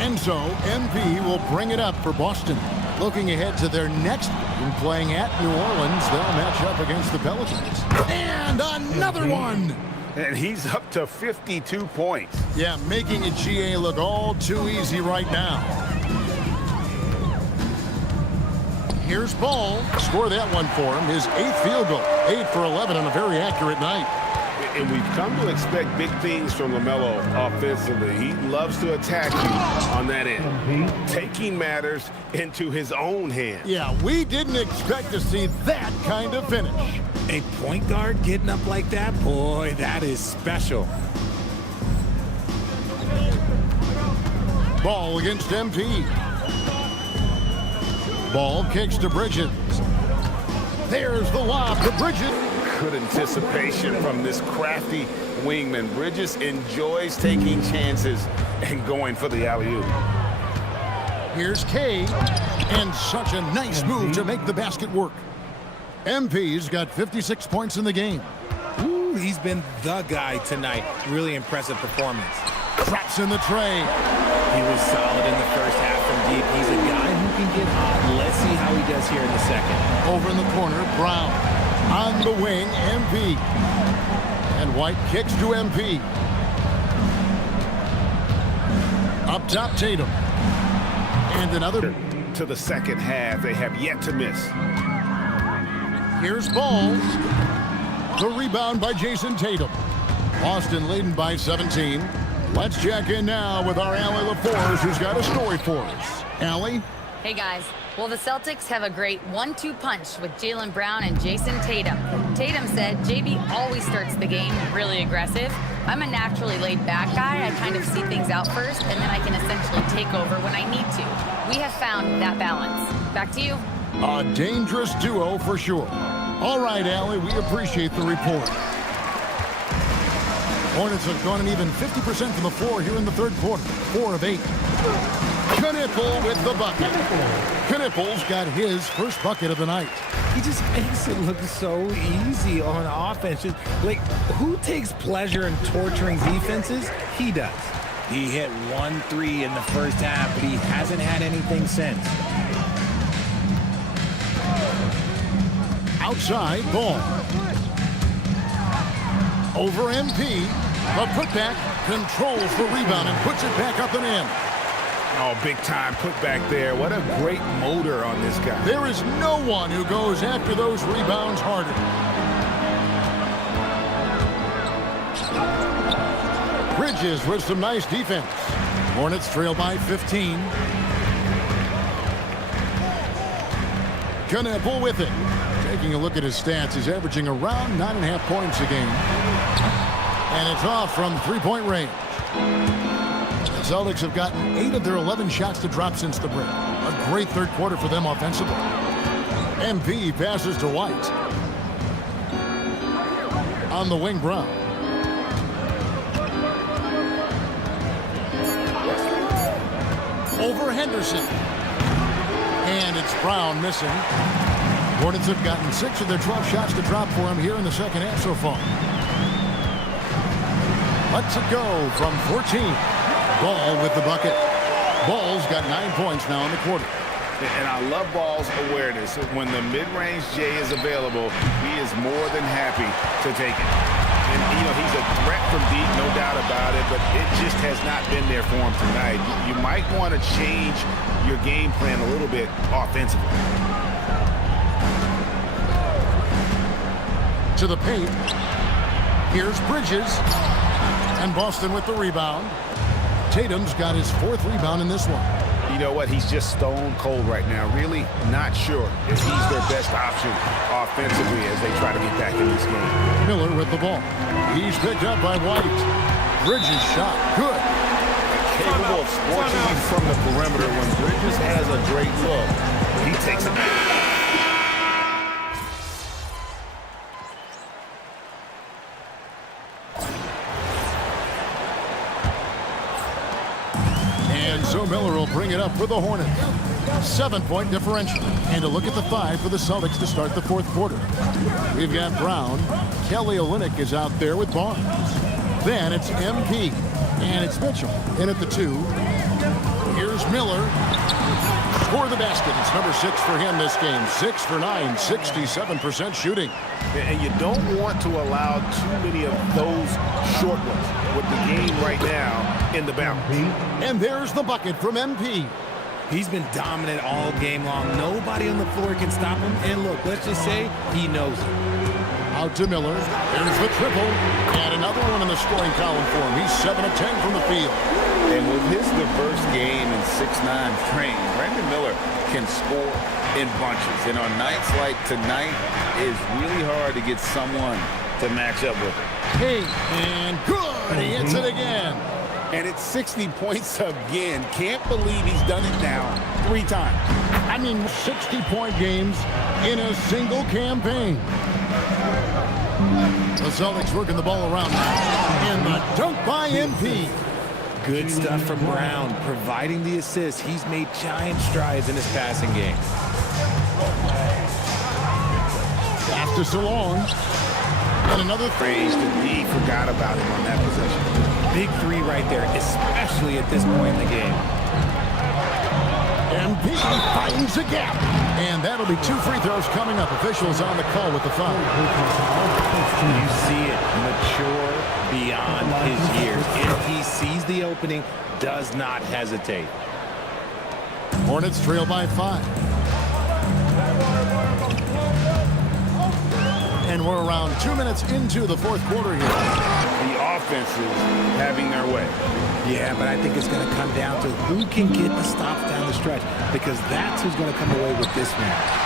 And so, MP will bring it up for Boston. Looking ahead to their next game, playing at New Orleans, they'll match up against the Pelicans. And another one! And he's up to 52 points. Yeah, making a GA look all too easy right now. Here's Ball. Score that one for him. His 8th field goal. 8 for 11 on a very accurate night. And we've come to expect big things from LaMelo offensively. He loves to attack you on that end, taking matters into his own hands. Yeah, we didn't expect to see that kind of finish. A point guard getting up like that, boy, that is special. Ball against MP. Ball kicks to Bridges. There's the lob to Bridges. Good anticipation from this crafty wingman. Bridges enjoys taking chances and going for the alley-oop. Here's K, and such a nice move to make the basket work. MP's got 56 points in the game. Ooh, he's been the guy tonight. Really impressive performance. Traps in the tray. He was solid in the first half from deep. He's a guy who can get hot. Let's see how he does here in the second. Over in the corner, Brown. On the wing, MP. And White kicks to MP. Up top, Tatum. And another. To the second half, they have yet to miss. Here's Ball. The rebound by Jason Tatum. Boston leading by 17. Let's check in now with our Allie LaForce, who's got a story for us. Allie? Hey guys, well the Celtics have a great 1-2 punch with Jaylen Brown and Jason Tatum. Tatum said JB always starts the game really aggressive. I'm a naturally laid back guy. I kind of see things out first and then I can essentially take over when I need to. We have found that balance. Back to you. A dangerous duo for sure. All right, Allie, we appreciate the report. Hornets have gone an even 50% from the floor here in the third quarter. 4 of 8. Knipple with the bucket. Knipple's got his first bucket of the night. He just makes it look so easy on offense. Just, like, who takes pleasure in torturing defenses? He does. He hit 1 3 in the first half, but he hasn't had anything since. Outside, Ball. Over MP. A putback, controls the rebound and puts it back up and in. Oh, big time putback there. What a great motor on this guy. There is no one who goes after those rebounds harder. Bridges with some nice defense. Hornets trail by 15. Knipple with it. Taking a look at his stats, he's averaging around 9.5 points a game. And it's off from three-point range. The Celtics have gotten 8 of their 11 shots to drop since the break. A great third quarter for them offensively. MP passes to White. On the wing, Brown. Over Henderson. And it's Brown missing. Hornets have gotten 6 of their 12 shots to drop for him here in the second half so far. Let's it go from 14. Ball with the bucket. Ball's got 9 points now in the quarter. And I love Ball's awareness. When the mid-range J is available, he is more than happy to take it. And, you know, he's a threat from deep, no doubt about it, but it just has not been there for him tonight. You might want to change your game plan a little bit offensively. To the paint. Here's Bridges. And Boston with the rebound. Tatum's got his 4th rebound in this one. You know what? He's just stone cold right now. Really not sure if he's their best option offensively as they try to get back in this game. Miller with the ball. He's picked up by White. Bridges shot. Good. Capable of scorching you from the perimeter. When Bridges has a great look, he takes it back. So Miller will bring it up for the Hornets. 7-point differential. And a look at the 5 for the Celtics to start the fourth quarter. We've got Brown. Kelly Olynyk is out there with Barnes. Then it's MP. And it's Mitchell in at the 2. Here's Miller. For the basket. It's number 6 for him this game. 6 for 9. 67% shooting. And you don't want to allow too many of those short ones with the game right now in the balance. And there's the bucket from MP. He's been dominant all game long. Nobody on the floor can stop him. And look, let's just say he knows it. Out to Miller. There's the triple. And another one in the scoring column for him. He's 7 of 10 from the field. And with his diverse game and 6'9" frame, Brandon Miller can score in bunches. And on nights like tonight, it's really hard to get someone to match up with him. Hey, and good. He hits it again. And it's 60 points again. Can't believe he's done it now 3 times. I mean, 60-point games in a single campaign. The Celtics working the ball around now. And the dunk by MP. Good stuff from Brown, providing the assist. He's made giant strides in his passing game. Pass to Salon. And another Praise to D. Forgot about him on that possession. Big 3 right there, especially at this point in the game. MP finds a gap. And that'll be 2 free throws coming up. Officials on the call with the foul. You see it mature beyond his years. If he sees the opening, does not hesitate. Hornets trail by 5. And we're around 2 minutes into the fourth quarter here. The offense is having their way. Yeah, but I think it's going to come down to who can get the stops down the stretch, because that's who's going to come away with this match.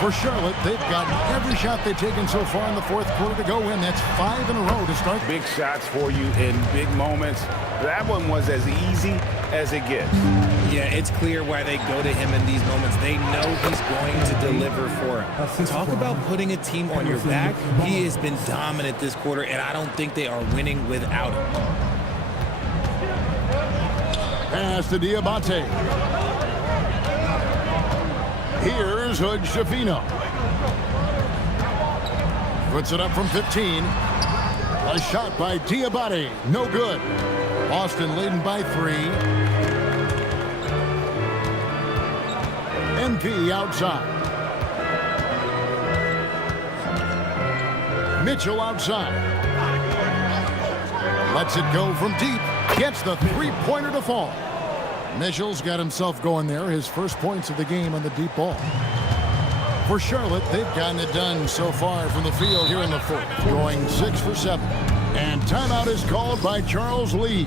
For Charlotte, they've gotten every shot they've taken so far in the fourth quarter to go in. That's 5 in a row to start. Big shots for you in big moments. That one was as easy as it gets. Yeah, it's clear why they go to him in these moments. They know he's going to deliver for them. Talk about putting a team on your back. He has been dominant this quarter, and I don't think they are winning without him. Pass to Diabate. Here's Hood-Schifino. Puts it up from 15. A shot by Diabate. No good. Boston leading by 3. MP outside. Mitchell outside. Lets it go from deep. Gets the three-pointer to fall. Mitchell's got himself going there. His first points of the game on the deep ball. For Charlotte, they've gotten it done so far from the field here in the fourth. Going 6 for 7. And timeout is called by Charles Lee.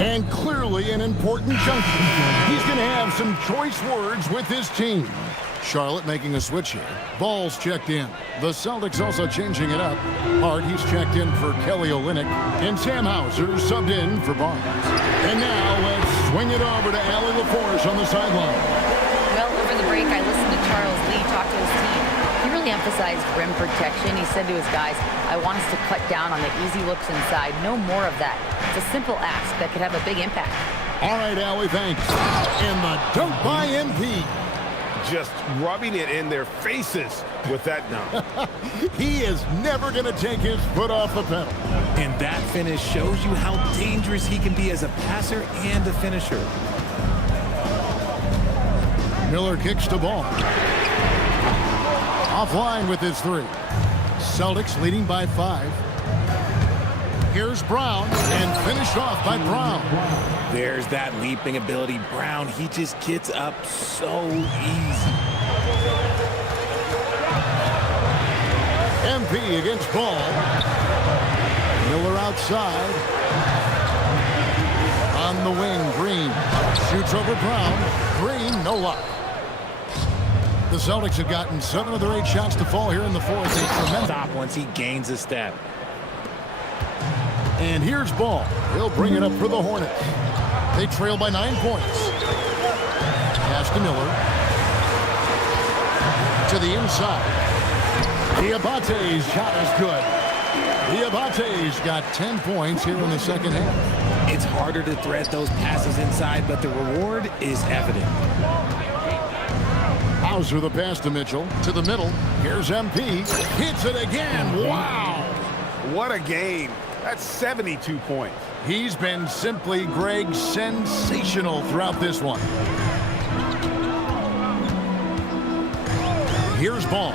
And clearly an important junction. He's going to have some choice words with his team. Charlotte making a switch here. Ball's checked in. The Celtics also changing it up. Hart, he's checked in for Kelly Olynyk. And Sam Hauser subbed in for Barnes. And now let's swing it over to Allie LaForce on the sideline. Well, over the break, I listened to Charles Lee talk to his team. He really emphasized rim protection. He said to his guys, I want us to cut down on the easy looks inside. No more of that. It's a simple ask that could have a big impact. All right, Allie, thanks. And the dunk by MP. Just rubbing it in their faces with that dunk. He is never going to take his foot off the pedal. And that finish shows you how dangerous he can be as a passer and a finisher. Miller kicks the ball. Offline with his 3. Celtics leading by 5. Here's Brown, and finished off by Brown. There's that leaping ability. Brown, he just gets up so easy. MP against Ball. Miller outside. On the wing, Green shoots over Brown. Green, no luck. The Celtics have gotten 7 of their 8 shots to fall here in the fourth. Stop once he gains a step. And here's Ball. He'll bring it up for the Hornets. They trail by 9 points. Pass to Miller. To the inside. Diabate's shot is good. Diabate's got 10 points here in the second half. It's harder to thread those passes inside, but the reward is evident. Hauser the pass to Mitchell. To the middle. Here's MP. Hits it again. Wow. What a game. That's 72 points. He's been simply, Greg, sensational throughout this one. Here's Ball.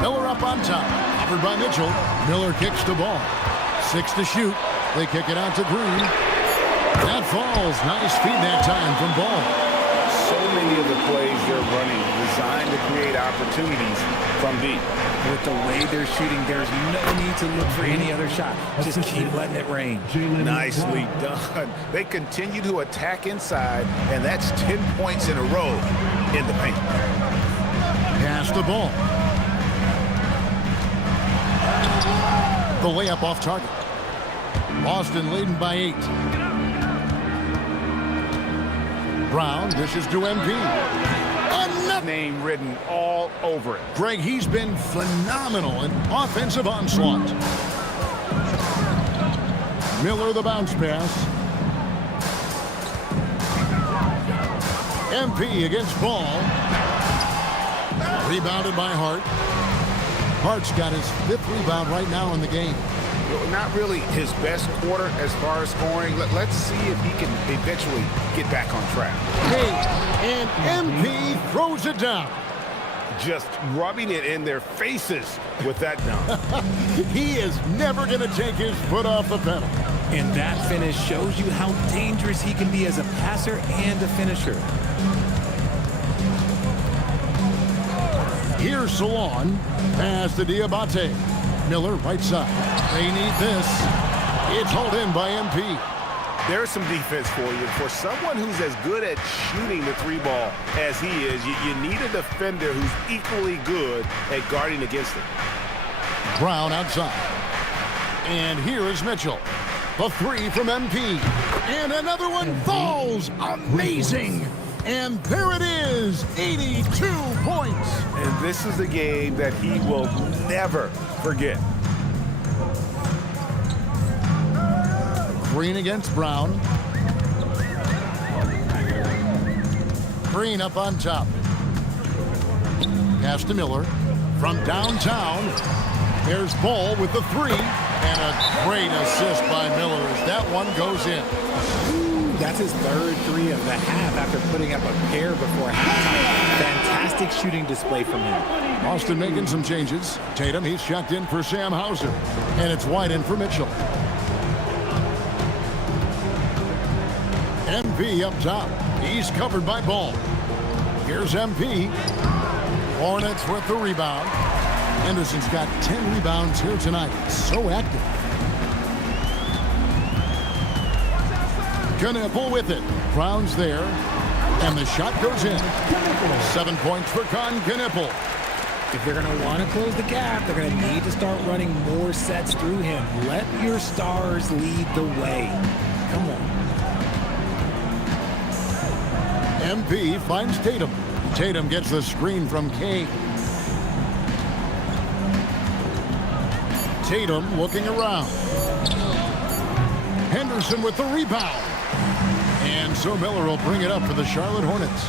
Miller up on top. Offered by Mitchell. Miller kicks the ball. 6 to shoot. They kick it out to Green. That falls. Nice feed that time from Ball. so many of the plays they're running designed to create opportunities from deep. With the way they're shooting, there's no need to look for any other shot. Just keep letting it rain. Nicely done. They continue to attack inside, and that's 10 points in a row in the paint. Pass the ball. The layup off target. Boston leading by 8. Brown dishes to MP. Enough. Name written all over it. Greg, he's been phenomenal in offensive onslaught. Miller the bounce pass. MP against Ball. Rebounded by Hart. Hart's got his 5th rebound right now in the game. Not really his best quarter as far as scoring. Let's see if he can eventually get back on track. Hey, and MP throws it down. Just rubbing it in their faces with that dunk. He is never going to take his foot off the pedal. And that finish shows you how dangerous he can be as a passer and a finisher. Here's Salon. Pass to Diabate. Miller right side. They need this. It's hauled in by MP. There's some defense for you. For someone who's as good at shooting the 3-ball as he is, you need a defender who's equally good at guarding against it. Brown outside. And here is Mitchell. The 3 from MP. And another one falls. Amazing. And there it is. 82 points. And this is a game that he will never forget. Green against Brown. Green up on top. Pass to Miller. From downtown, there's Ball with the 3. And a great assist by Miller as that one goes in. That's his 3rd 3 of the half after putting up a pair before halftime. Fantastic shooting display from him. Boston making some changes. Tatum, he's checked in for Sam Hauser. And it's wide in for Mitchell. MP up top. He's covered by Ball. Here's MP. Hornets with the rebound. Henderson's got 10 rebounds here tonight. So active. Knueppel with it. Brown's there. And the shot goes in. 7 points for Knueppel. If they're going to want to close the gap, they're going to need to start running more sets through him. Let your stars lead the way. Come on. MP finds Tatum. Tatum gets the screen from Kane. Tatum looking around. Henderson with the rebound. And so Miller will bring it up for the Charlotte Hornets.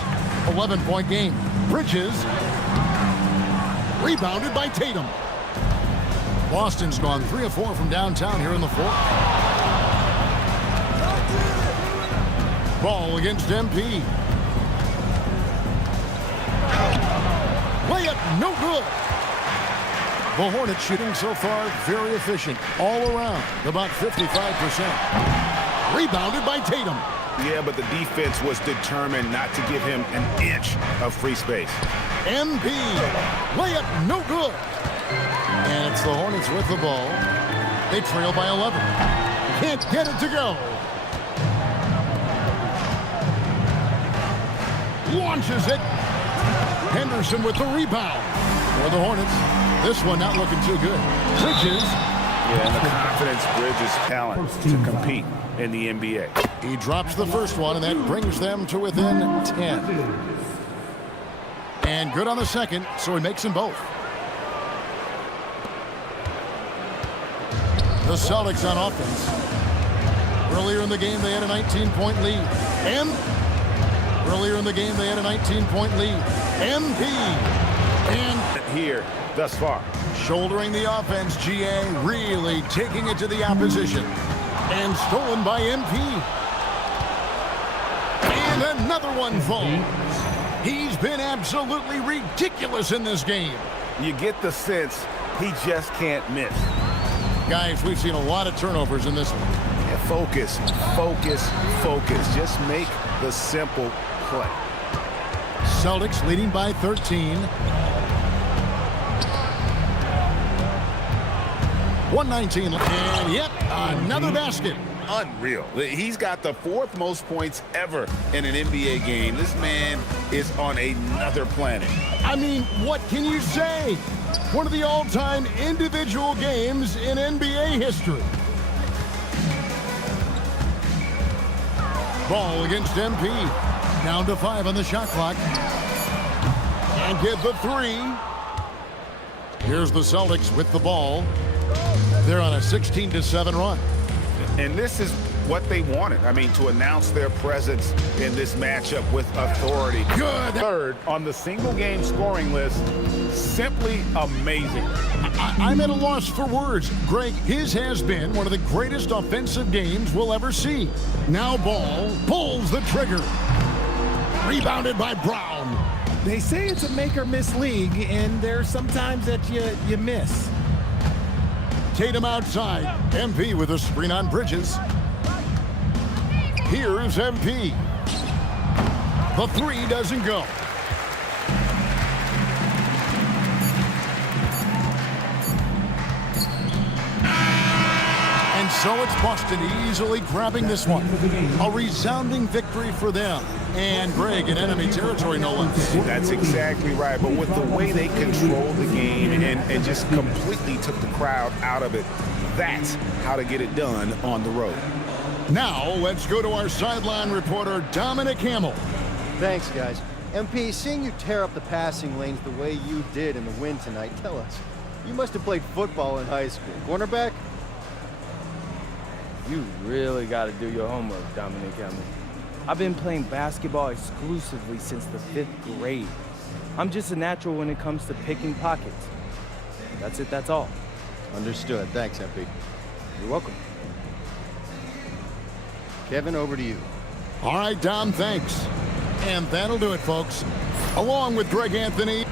11-point game. Bridges. Rebounded by Tatum. Boston's gone 3 of 4 from downtown here in the 4th. Ball against MP. Layup no good. The Hornets shooting so far very efficient all around, about 55%. Rebounded by Tatum. Yeah, but the defense was determined not to give him an inch of free space. MP. Layup no good. And it's the Hornets with the ball. They trail by 11. Can't get it to go. Launches it. Henderson with the rebound. For the Hornets. This one not looking too good. Bridges. Yeah, and the confidence Bridges' talent to compete in the NBA. He drops the first one, and that brings them to within 10. And good on the second, so he makes them both. The Celtics on offense. Earlier in the game, they had a 19-point lead. Earlier in the game, they had a 19-point lead. MP. And here thus far. Shouldering the offense, GA really taking it to the opposition. And stolen by MP. And another one falls. He's been absolutely ridiculous in this game. You get the sense he just can't miss. Guys, we've seen a lot of turnovers in this one. Yeah, focus, focus, focus. Just make the simple play. Celtics leading by 13. 119. And yep, another basket. Unreal. He's got the 4th most points ever in an NBA game. This man is on another planet. I mean, what can you say? One of the all-time individual games in NBA history. Ball against MP. Down to 5 on the shot clock. And get the 3. Here's the Celtics with the ball. They're on a 16-7 run. And this is what they wanted. I mean, to announce their presence in this matchup with authority. Good. 3rd on the single-game scoring list. Simply amazing. I'm at a loss for words. Greg, his has been one of the greatest offensive games we'll ever see. Now Ball pulls the trigger. Rebounded by Brown. They say it's a make-or-miss league, and there's sometimes that you miss. Tatum outside. MP with a screen on Bridges. Here's MP. The 3 doesn't go. And so it's Boston easily grabbing this one. A resounding victory for them. And Greg in enemy territory, no less. That's exactly right. But with the way they controlled the game and just completely took the crowd out of it, that's how to get it done on the road. Now, let's go to our sideline reporter, Dominic Hamill. Thanks, guys. MP, seeing you tear up the passing lanes the way you did in the win tonight, tell us, you must have played football in high school. Cornerback? You really got to do your homework, Dominic Hamill. I've been playing basketball exclusively since the 5th grade. I'm just a natural when it comes to picking pockets. That's it, that's all. Understood. Thanks, MP. You're welcome. Kevin, over to you. All right, Dom, thanks. And that'll do it, folks. Along with Greg Anthony,